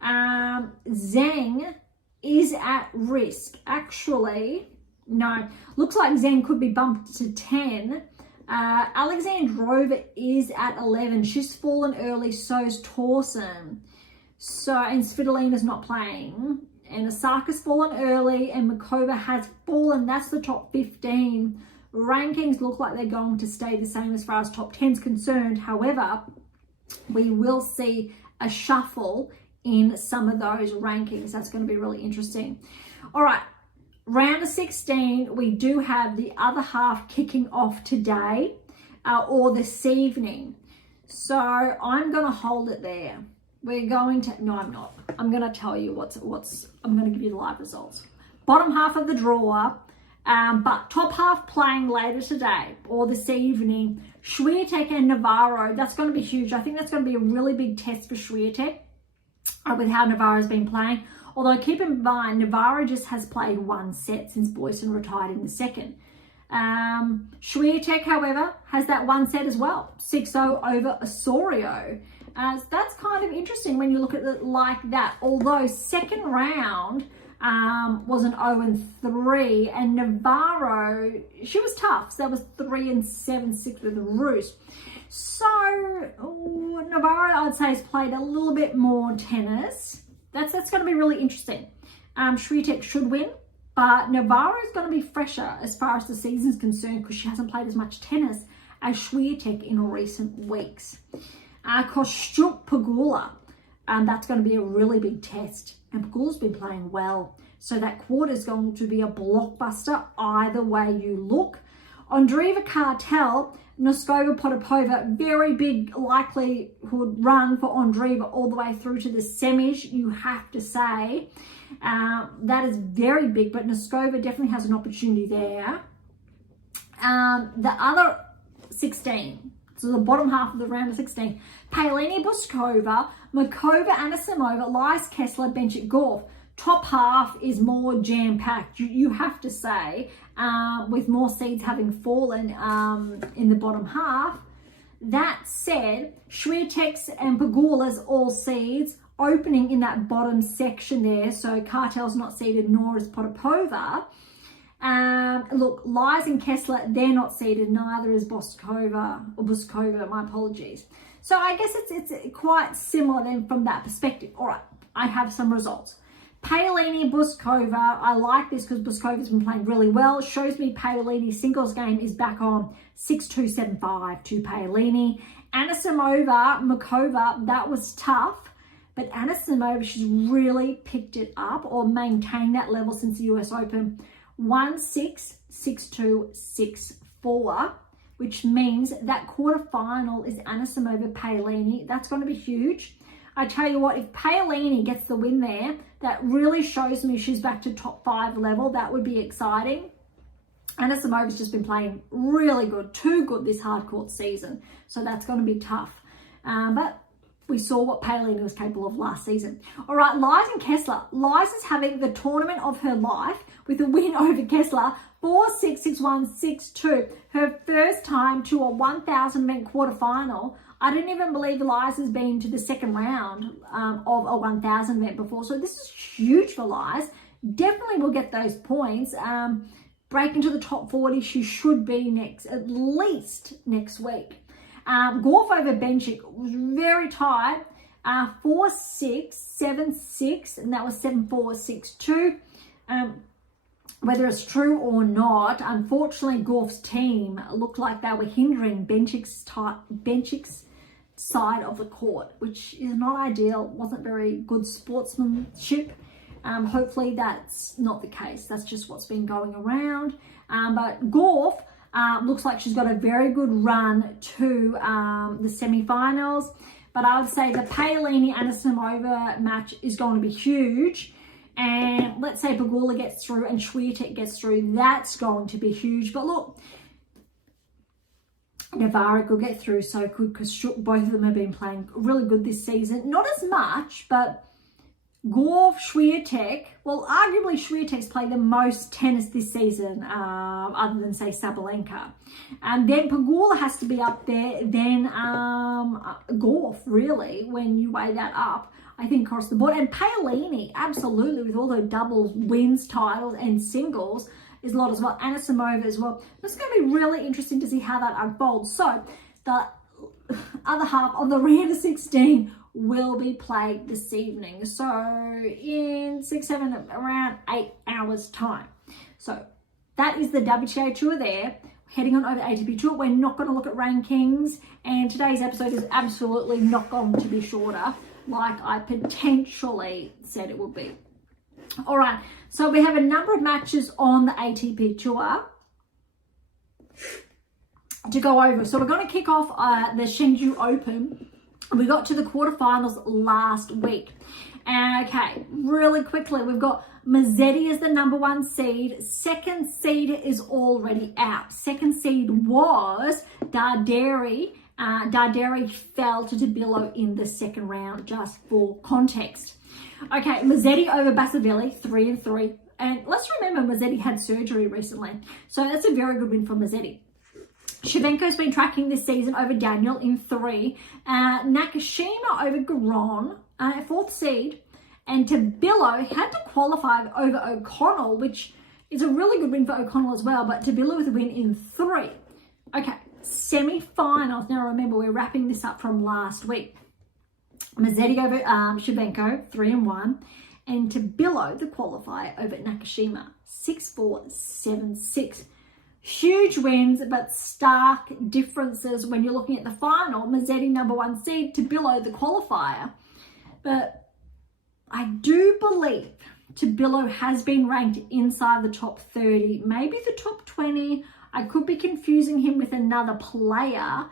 Zhang is at risk. Actually, no. Looks like Zhang could be bumped to 10. Alexandrova is at 11. She's fallen early, so's Tauson. So, and Svitolina's not playing. And Osaka's fallen early and Makova has fallen. That's the top 15. Rankings look like they're going to stay the same as far as top 10 is concerned. However, we will see a shuffle in some of those rankings. That's going to be really interesting. All right, round of 16, we do have the other half kicking off today or this evening. So I'm going to hold it there. We're going to, no, I'm not. I'm going to tell you I'm going to give you the live results. Bottom half of the draw, but top half playing later today or this evening. Swiatek and Navarro, that's going to be huge. I think that's going to be a really big test for Swiatek with how Navarro's been playing. Although keep in mind, Navarro just has played one set since Boyson retired in the second. Swiatek, however, has that one set as well. 6-0 over Osorio. So that's kind of interesting when you look at it like that. Although second round was an 0-3, and Navarro, she was tough. So that was 3-7-6 with the Roos. So Navarro, I'd say, has played a little bit more tennis. That's going to be really interesting. Swiatek should win, but Navarro is going to be fresher as far as the season's concerned because she hasn't played as much tennis as Swiatek in recent weeks. Kostyuk Pegula, that's going to be a really big test. And Pegula's been playing well. So that quarter is going to be a blockbuster either way you look. Andreeva Cartel, Noskova Potapova, very big likelihood run for Andreeva all the way through to the semis, you have to say. That is very big, but Noskova definitely has an opportunity there. The other 16, so the bottom half of the round of 16, Paolini, Boskova, Makova, Anisimova, Lies, Kessler, Benchik, Gauff. Top half is more jam-packed, you have to say, with more seeds having fallen in the bottom half. That said, Swiatek's and Pegula's all seeds opening in that bottom section there. So Cartel's not seeded, nor is Potapova. Look, Lies and Kessler, they're not seeded, neither is Boskova, my apologies. So I guess it's quite similar then from that perspective. All right, I have some results. Paolini, Boskova, I like this because Boskova's been playing really well. It shows me Paolini's singles game is back on. 6-2, 7-5 to Paolini. Anisimova, Makova, that was tough. But Anisimova, she's really picked it up or maintained that level since the US Open. 1-6, 6-2, 6-4, which means that quarterfinal is Anisimova, Paolini. That's going to be huge. I tell you what, if Paolini gets the win there, that really shows me she's back to top 5 level. That would be exciting. Anisimovan's just been playing really good, too good this hard court season. So that's going to be tough. But we saw what Paolini was capable of last season. All right, Lies and Kessler. Lies is having the tournament of her life with a win over Kessler, 4-6, 6-1, 6-2. Her first time to a 1,000 event quarterfinal. I didn't even believe Lies has been to the second round of a 1,000 event before. So this is huge for Lies. Definitely will get those points. Break into the top 40, she should be at least next week. Gauff over Benchik was very tight, 4-6, 7-6, and that was 7-4, 6-2. Whether it's true or not, unfortunately, Gauff's team looked like they were hindering Benchik's side of the court, which is not ideal. Wasn't very good sportsmanship. Hopefully that's not the case. That's just what's been going around. But Gauff looks like she's got a very good run to the semi-finals. But I would say the Paolini-Anisimova match is going to be huge. And let's say Pegula gets through and Swiatek gets through. That's going to be huge. But look, Navarra could get through, so could, because both of them have been playing really good this season. Not as much, but Gauff, Swiatek, well, arguably Swiatek's played the most tennis this season, other than, say, Sabalenka. And then Pegula has to be up there, then Gauff, really, when you weigh that up, I think, across the board. And Paolini, absolutely, with all the doubles, wins, titles, and singles, is a lot as well. Anisimova as well. It's going to be really interesting to see how that unfolds. So, the other half of the round of 16 will be played this evening. So in around 8 hours time. So that is the WTA Tour there. Heading on over to ATP Tour. We're not going to look at rankings, and today's episode is absolutely not going to be shorter like I potentially said it would be. All right, so we have a number of matches on the ATP Tour to go over. So we're going to kick off the Chengdu Open. We got to the quarterfinals last week. Okay, really quickly, we've got Mazzetti as the number 1 seed. Second seed is already out. Second seed was Darderi. Darderi fell to Tabilo in the second round, just for context. Okay, Mazzetti over Basavilli, 3-3. And let's remember, Mazzetti had surgery recently. So that's a very good win for Mazzetti. Shevchenko's been tracking this season over Daniel in 3. Nakashima over Garon, 4th seed. And Tabilo had to qualify over O'Connell, which is a really good win for O'Connell as well. But Tabilo with a win in 3. Okay, semi-finals. Now remember, we're wrapping this up from last week. Mazzetti over Shevchenko, 3-1. And Tabilo, the qualifier, over Nakashima, 6-4, 7-6. Huge wins, but stark differences when you're looking at the final. Mazzetti, number 1 seed, Tabilo, the qualifier. But I do believe Tabilo has been ranked inside the top 30, maybe the top 20. I could be confusing him with another player,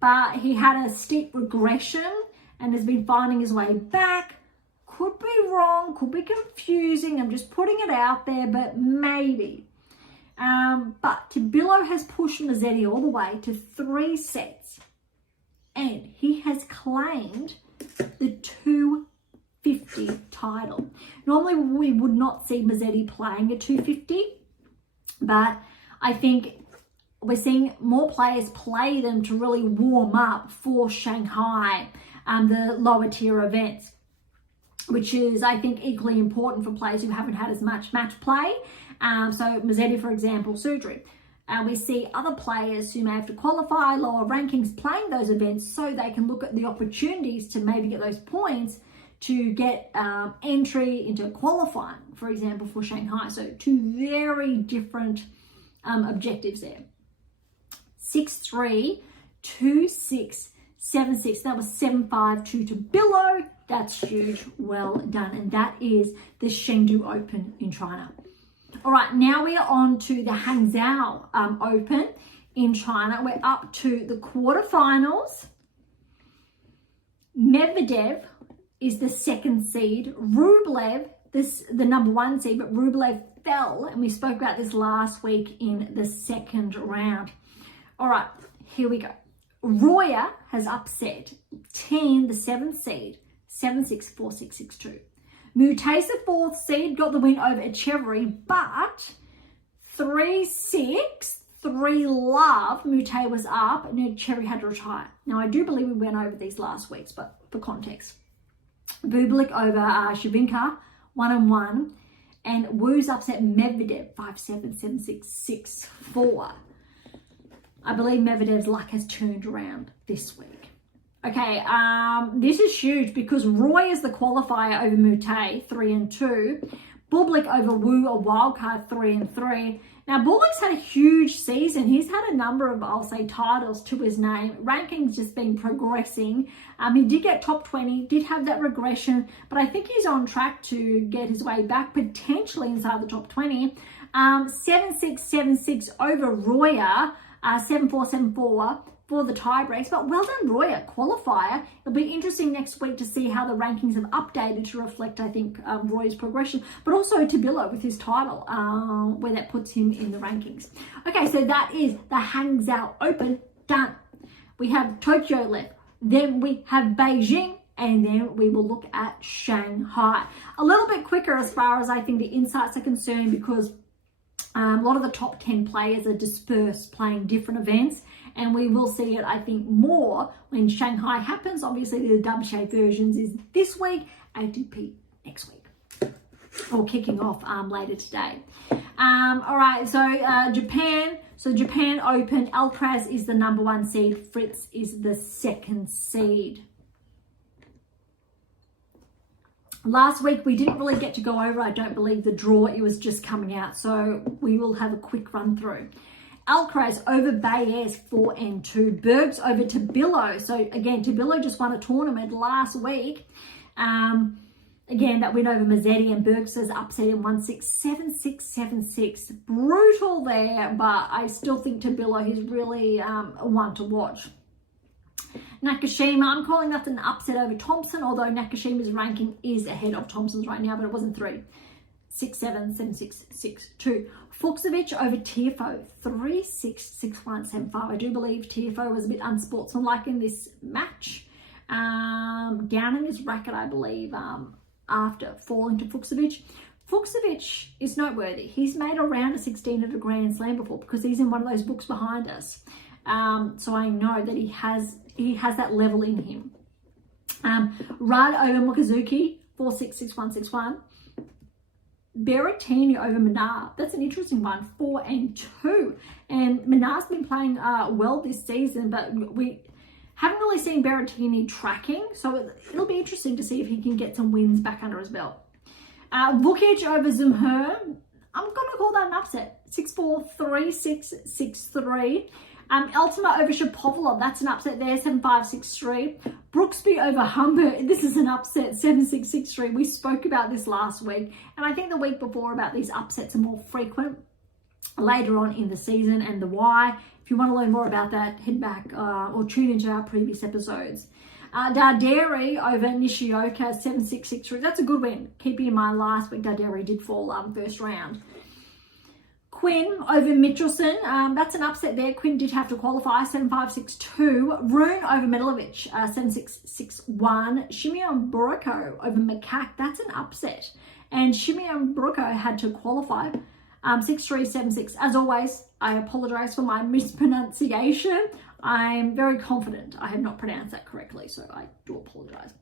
but he had a steep regression and has been finding his way back. Could be wrong, could be confusing. I'm just putting it out there, but maybe. But Tabilo has pushed Mazzetti all the way to 3 sets, and he has claimed the 250 title. Normally we would not see Mazzetti playing a 250, but I think we're seeing more players play them to really warm up for Shanghai, the lower tier events, which is, I think, equally important for players who haven't had as much match play. So Mazzetti, for example, surgery. We see other players who may have to qualify, lower rankings, playing those events so they can look at the opportunities to maybe get those points to get entry into qualifying, for example, for Shanghai. So 2 very different objectives there. 6-3, 2-6, 7-6. That was 7-5 to Tabilo. That's huge. Well done. And that is the Chengdu Open in China. All right, now we are on to the Hangzhou Open in China. We're up to the quarterfinals. Medvedev is the second seed. Rublev, the number 1 seed, but Rublev fell, and we spoke about this last week in the second round. All right, here we go. Roya has upset Teen, the 7th seed, 7-6, 4-6, 6-2. Mutesa, 4th seed, got the win over Echeverry, but 3-6, 3-love, Mute was up, and Echeverry had to retire. Now, I do believe we went over these last weeks, but for context. Bublik over Shavinka, 1-1, and Wu's upset Medvedev, 5-7, 7-6, 6-4. I believe Medvedev's luck has turned around this week. Okay, this is huge because Roy is the qualifier over Mute, 3-2. Bublik over Wu, a wildcard, 3-3. Now, Bublik's had a huge season. He's had a number of, I'll say, titles to his name. Ranking's just been progressing. He did get top 20, did have that regression, but I think he's on track to get his way back, potentially inside the top 20. 7-6, 7-6 over Roya, 7-4, 7-4 for the tie breaks. But well done, Roya, qualifier. It'll be interesting next week to see how the rankings have updated to reflect, I think, Roy's progression, but also Tabilo with his title, where that puts him in the rankings. Okay, so that is the Hangzhou Open done. We have Tokyo left, then we have Beijing, and then we will look at Shanghai. A little bit quicker as far as I think the insights are concerned, because a lot of the top 10 players are dispersed playing different events, and we will see it, I think, more when Shanghai happens. Obviously, the double shape versions is this week, ATP next week, or kicking off later today. All right, so Japan. So Japan Open, Alcaraz is the number 1 seed, Fritz is the 2nd seed. Last week, we didn't really get to go over, I don't believe, the draw. It was just coming out. So we will have a quick run through. Alcaraz over Baez, 4-2. Bergs over Tabilo. So again, Tabilo just won a tournament last week. Again, that win over Mazzetti, and Bergs says upset in 1-6, 7-6, 7-6. Brutal there, but I still think Tabilo is really one to watch. Nakashima, I'm calling that an upset over Thompson, although Nakashima's ranking is ahead of Thompson's right now, but it wasn't 3. 6-7, 7-6, 6-2. Fuchsovich over Tiafoe, 3-6, 6-1, 7-5. I do believe Tiafoe was a bit unsportsmanlike in this match. Down in his racket, I believe, after falling to Fuchsovich. Fuchsovich is noteworthy. He's made a round of 16 at a Grand Slam before, because he's in one of those books behind us. So I know that he has that level in him. Rudd over Mukazuki, 4-6, 6-1, 6-1. Berrettini over Menard. That's an interesting one, 4-2. And Menard's been playing well this season, but we haven't really seen Berrettini tracking. So it'll be interesting to see if he can get some wins back under his belt. Vukic over Zumher. I'm going to call that an upset. 6-4, 3-6, 6-3. Eltima over Shapovalov, that's an upset there, 7-5, 6-3. Brooksby over Humbert, this is an upset, 7-6, 6-3. We spoke about this last week, and I think the week before about these upsets are more frequent later on in the season and the why. If you want to learn more about that, head back or tune into our previous episodes. Darderi over Nishioka, 7-6, 6-3. That's a good win. Keeping in mind last week, Darderi did fall first round. Quinn over Mitchelson, that's an upset there. Quinn did have to qualify, 7-5, 6-2. Rune over Medlovic, 7-6, 6-1. Shimeon Buroko over Makak, that's an upset. And Shimeon Buroko had to qualify, 6-3, 7-6. As always, I apologize for my mispronunciation. I'm very confident I have not pronounced that correctly, so I do apologize.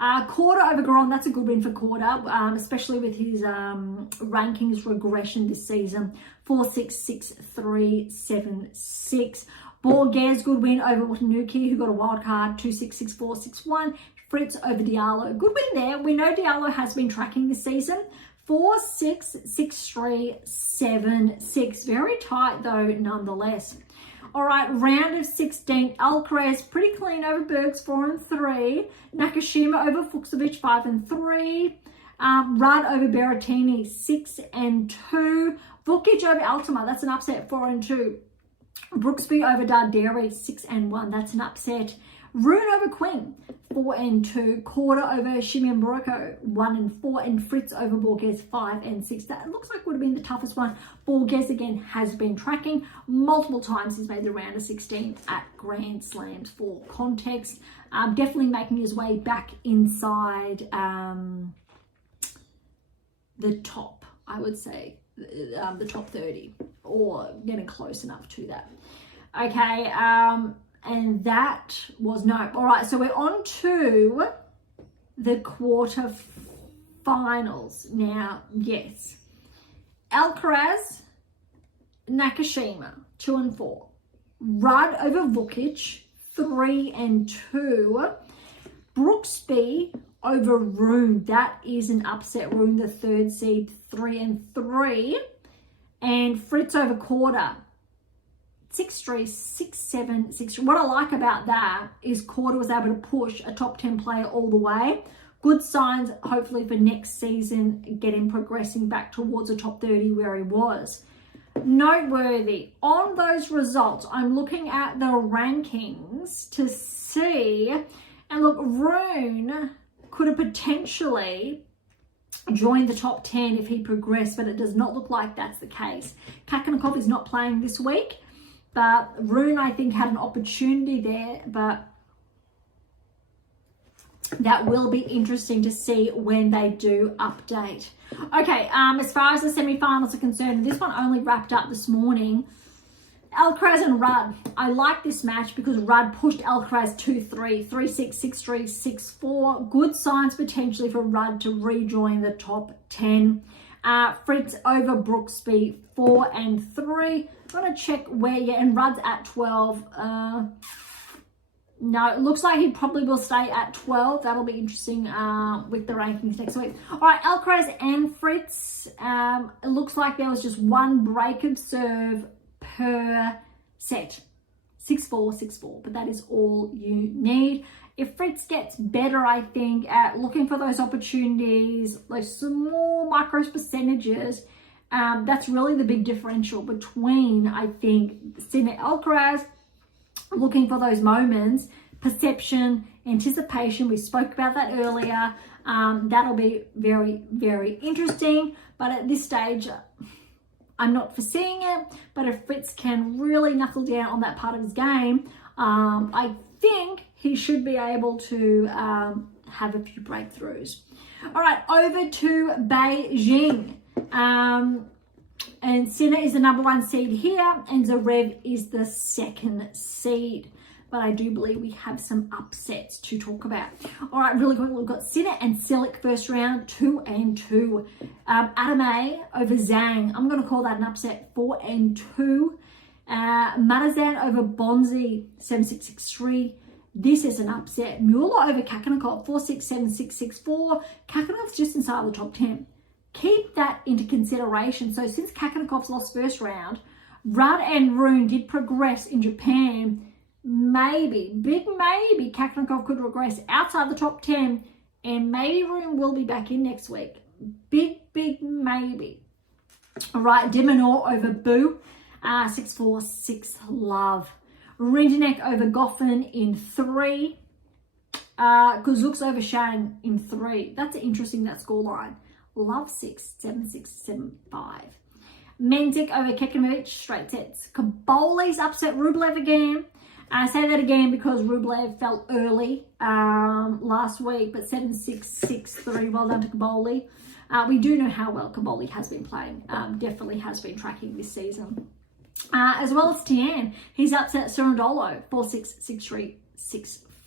Korda over Garon, that's a good win for Korda, especially with his rankings regression this season. 4-6, 6-3, 7-6. Borges, good win over Watanuki, who got a wild card, 2-6, 6-4, 6-1. Fritz over Diallo, good win there. We know Diallo has been tracking this season. 4-6, 6-3, 7-6. Very tight though, nonetheless. All right, round of 16. Alcaraz pretty clean over Bergs, 4-3. Nakashima over Fuchsovich, 5-3. Rudd over Berrettini, 6-2. Vukic over Altima, that's an upset, 4-2. Brooksby over Darderi, 6-1, that's an upset. Rune over Quinn, 4-2. Quarter over Shimian Boroko, 1-4. And Fritz over Borges, 5-6. That looks like would have been the toughest one. Borges, again, has been tracking multiple times. He's made the round of 16 at Grand Slams for context. Definitely making his way back inside the top, I would say, the top 30, or getting close enough to that. Okay, and that was no. All right, so we're on to the quarterfinals now. Yes, Alcaraz, Nakashima, 2-4. Rudd over Vukic, 3-2. Brooksby over Rune. That is an upset. Rune, the third seed, 3-3. And Fritz over Quarter, 6-3, 6-7, 6-3. What I like about that is Quarter was able to push a top 10 player all the way. Good signs, hopefully, for next season, getting progressing back towards the top 30 where he was. Noteworthy, on those results, I'm looking at the rankings to see, and look, Rune could have potentially joined the top 10 if he progressed, but it does not look like that's the case. Kakanakov is not playing this week, but Rune, I think, had an opportunity there, but that will be interesting to see when they do update. Okay, as far as the semi-finals are concerned, this one only wrapped up this morning. Alcaraz and Rudd. I like this match because Rudd pushed Alcaraz 2-3, 3-6, 6-3, 6-4. Good signs potentially for Rudd to rejoin the top 10. Fritz over Brooksby, 4-3. I'm going to check where, and Rudd's at 12. No, it looks like he probably will stay at 12. That'll be interesting with the rankings next week. All right, Alcaraz and Fritz. It looks like there was just one break of serve per set. 6-4, 6-4. But that is all you need. If Fritz gets better, I think, at looking for those opportunities, like small micro percentages, that's really the big differential between, I think, Sinner Alcaraz. Looking for those moments, perception, anticipation. We spoke about that earlier. That'll be very, very interesting. But at this stage, I'm not foreseeing it. But if Fritz can really knuckle down on that part of his game, I think he should be able to have a few breakthroughs. All right, over to Beijing. And Sinner is the number 1 seed here, and Zverev is the 2nd seed. But I do believe we have some upsets to talk about. All right, really quick, we've got Sinner and Cilic first round, 2-2. Adame over Zhang. I'm going to call that an upset, 4-2. Matazan over Bonzi, 7-6, 6-3. This is an upset. Mueller over Kakanakov, 4-6, 7-6, 6-4. Kakanov's just inside the top 10. Keep that into consideration. So since Kakanakov's lost first round, Rudd and Rune did progress in Japan. Maybe, big maybe, Kakanakov could regress outside the top 10, and maybe Rune will be back in next week. Big maybe. All right, Dimonor over Boo, 6-4, 6-love. Rindenek over Goffin in 3. Kuzuk's over Shang in 3. That's interesting, that scoreline. Love 6, 7-6, 7-5. Menzik over Kekinovic, straight sets. Kaboli's upset Rublev again. I say that again because Rublev fell early last week, but 7-6, 6-3. Well done to Kaboli. We do know how well Kaboli has been playing. Definitely has been tracking this season. As well as Tian. He's upset Cerundolo, 4-6, 6-3,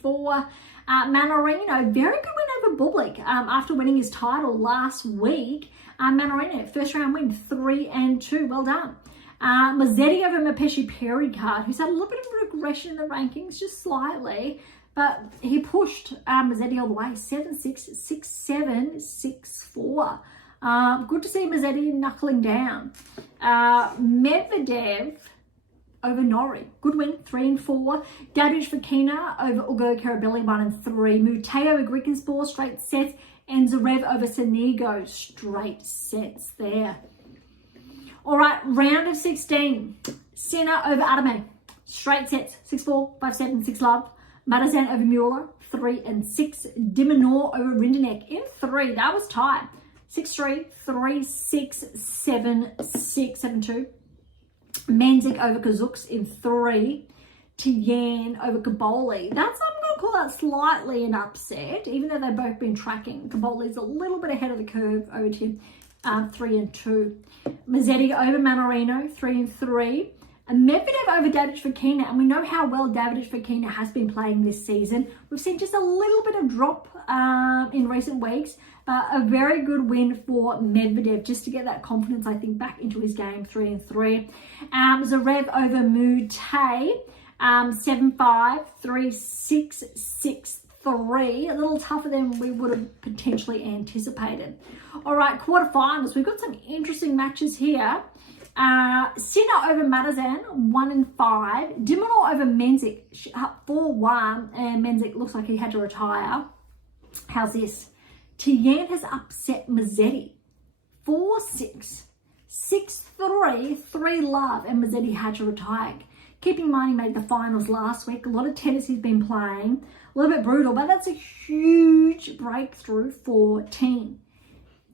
6-4. Manorino, very good win over Bublik after winning his title last week. Manorino, first round win, 3-2. Well done. Mazzetti over Mapeshi Pericard, who's had a little bit of regression in the rankings, just slightly, but he pushed Mazzetti all the way, 7-6, 6-7, 6-4. Good to see Mazzetti knuckling down. Medvedev over Norrie. Good win, 3-4. Dabic Fakina over Ugo Carabelli, 1-3. Muteo over Grikenspor, straight sets. And Zverev over Sonigo, straight sets there. All right, round of 16. Sinner over Adame, straight sets, 6-4, 5-7, 6-love. Matazan over Mueller, 3 and 6. Dimonor over Rinderknecht in 3. That was tight. 6-3, 3-6, 7-6, 7-2. Menzik over Kazuks in 3. Tian over Kaboli. I'm going to call that slightly an upset, even though they've both been tracking. Kaboli's a little bit ahead of the curve over Tian, 3 and 2. Mazzetti over Manorino, 3 and 3. And Medvedev over Davidovich Fokina, and we know how well Davidovich Fokina has been playing this season. We've seen just a little bit of drop in recent weeks, but a very good win for Medvedev just to get that confidence, I think, back into his game, 3 and 3. Zverev over Mute, 7-5, 3-6, 6-3. A little tougher than we would have potentially anticipated. All right, quarterfinals. We've got some interesting matches here. Sinner over Matazan, 1 and 5. Dimonor over Menzik, 4-1. And Menzik looks like he had to retire. How's this? Tian has upset Mazzetti, 4-6. 6-3, 3-love. And Mazzetti had to retire. Keeping in mind he made the finals last week. A lot of tennis he's been playing. A little bit brutal, but that's a huge breakthrough for Team.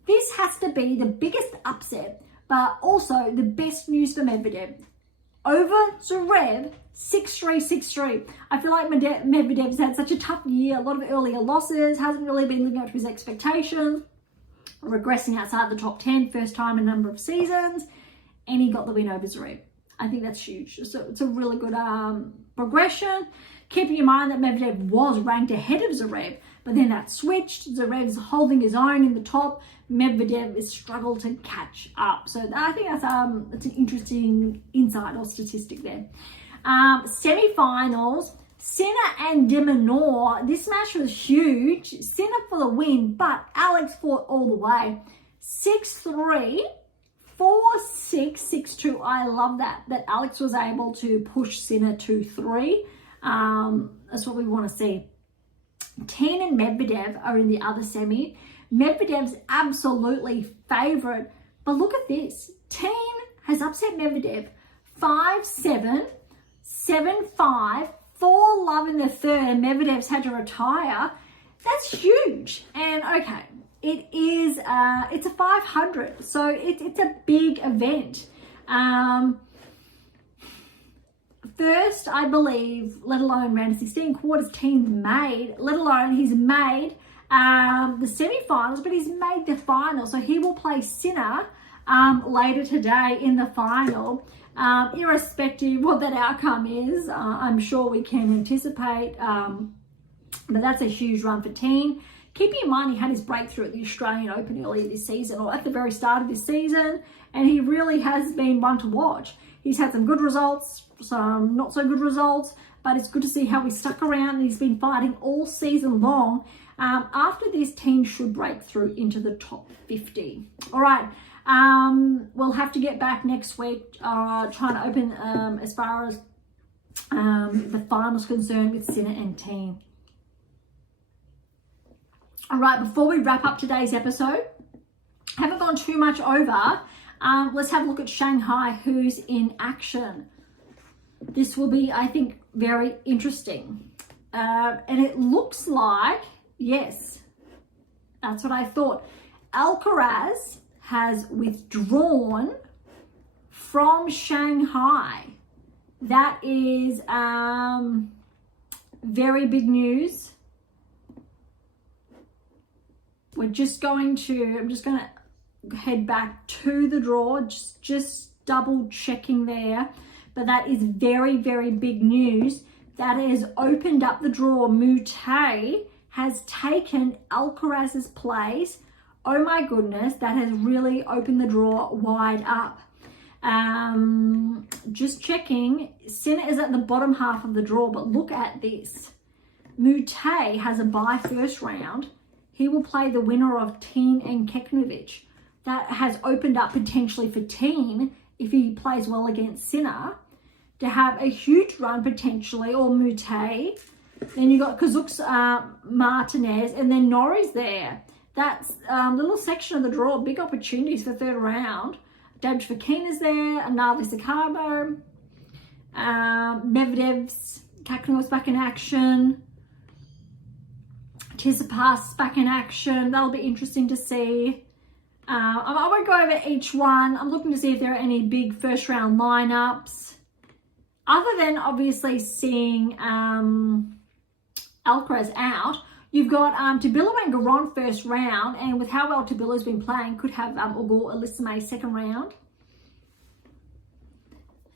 This has to be the biggest upset, but also the best news for Medvedev. Over Zverev, 6-3, 6-3. I feel like Medvedev's had such a tough year. A lot of earlier losses. Hasn't really been living up to his expectations. Regressing outside the top 10. First time in a number of seasons. And he got the win over Zverev. I think that's huge. So it's a really good progression. Keeping in mind that Medvedev was ranked ahead of Zverev, but then that switched. Zverev's holding his own in the top. Medvedev has struggled to catch up. So I think that's an interesting insight or statistic there. Semi-finals, Sinner and Dimonor. This match was huge. Sinner for the win, but Alex fought all the way. 6-3. 4-6, 6-2. I love that Alex was able to push Sinner 2-3. That's what we want to see. Tien and Medvedev are in the other semi. Medvedev's absolutely favourite. But look at this. Tien has upset Medvedev 5-7, 7-5, 4-love in the third, and Medvedev's had to retire. That's huge. And okay, it is it's a 500, so it's a big event. First, I believe, let alone round of 16 quarters, team's made, let alone he's made the semi-finals, but he's made the final. So he will play Sinner later today in the final. Irrespective of what that outcome is, I'm sure we can anticipate. But that's a huge run for Tien. Keeping in mind he had his breakthrough at the Australian Open earlier this season, or at the very start of this season, and he really has been one to watch. He's had some good results, some not so good results, but it's good to see how he stuck around and he's been fighting all season long. After this, Tien should break through into the top 50. All right, we'll have to get back next week, trying to open as far as the finals concerned with Sinner and Tien. All right, before we wrap up today's episode, haven't gone too much over. Let's have a look at Shanghai, who's in action. This will be, I think, very interesting. And it looks like, yes, that's what I thought. Alcaraz has withdrawn from Shanghai. That is very big news. I'm just going to head back to the draw, just double checking there. But that is very, very big news. That has opened up the draw. Mute has taken Alcaraz's place. Oh my goodness, that has really opened the draw wide up. Just checking, Sinner is at the bottom half of the draw, but look at this. Mute has a bye first round. He will play the winner of Tien and Keknovic. That has opened up potentially for Tien, if he plays well against Sinner, to have a huge run potentially, or Mute. Then you got Kazuks, Martinez, and then Norrie's there. That's a little section of the draw, big opportunities for third round. Davidovich Fokina's there, Anali Sakabo, Medvedev's, Kakanow's back in action. Tsitsipas back in action. That'll be interesting to see. I won't go over each one. I'm looking to see if there are any big first round lineups. Other than obviously seeing Alcaraz out, you've got Tabilo and Garon first round, and with how well Tabilo's been playing, could have Ugur Elisame second round.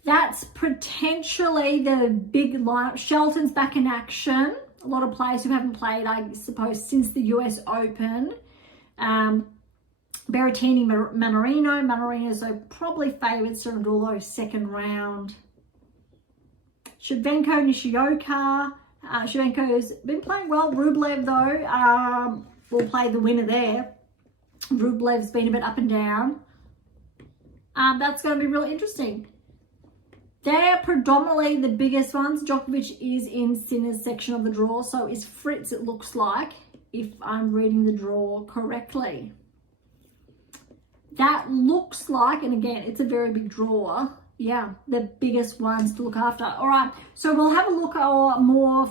That's potentially the big lineup. Shelton's back in action. A lot of players who haven't played, I suppose, since the US Open. Berrettini, Manarino. Manarino's probably favoured Cerundolo second round. Shevchenko, Nishioka. Shevchenko's been playing well. Rublev, though, will play the winner there. Rublev's been a bit up and down. That's going to be really interesting. They're predominantly the biggest ones. Djokovic is in Sinner's section of the draw. So is Fritz, it looks like, if I'm reading the draw correctly. That looks like, and again, it's a very big draw. Yeah, the biggest ones to look after. All right, so we'll have a look at a more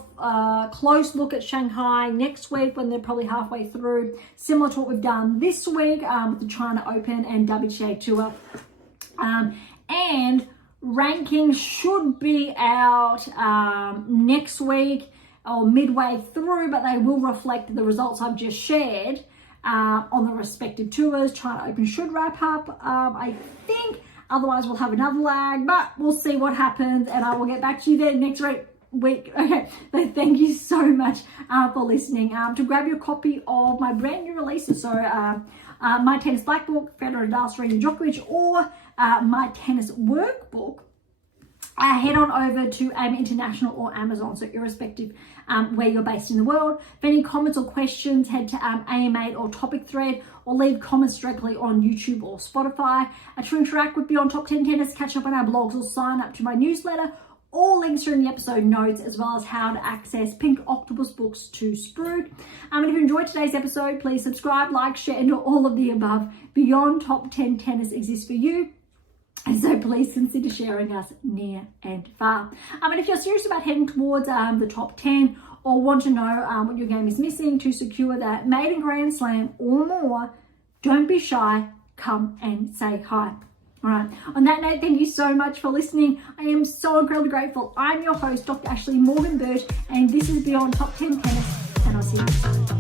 close look at Shanghai next week when they're probably halfway through, similar to what we've done this week with the China Open and WTA Tour. And rankings should be out next week or midway through, but they will reflect the results I've just shared on the respective tours. China Open should wrap up, I think. Otherwise, we'll have another lag, but we'll see what happens, and I will get back to you there next week. Okay, but thank you so much for listening. To grab your copy of my brand new releases, so my tennis black book, Federer, Nadal, Serena, Djokovic, or my tennis workbook, head on over to AIM International or Amazon, so irrespective where you're based in the world. For any comments or questions, head to AMA or topic thread, or leave comments directly on YouTube or Spotify. To interact with Beyond Top 10 Tennis, catch up on our blogs, or sign up to my newsletter. All links are in the episode notes, as well as how to access Pink Octopus books to Spruik. And if you enjoyed today's episode, please subscribe, like, share, and do all of the above. Beyond Top 10 Tennis exists for you. And so please consider sharing us near and far. And if you're serious about heading towards the top 10, or want to know what your game is missing to secure that maiden Grand Slam or more, don't be shy. Come and say hi. All right. On that note, thank you so much for listening. I am so incredibly grateful. I'm your host, Dr. Ashley Morgan Berge, and this is Beyond Top 10 Tennis, and I'll see you next time.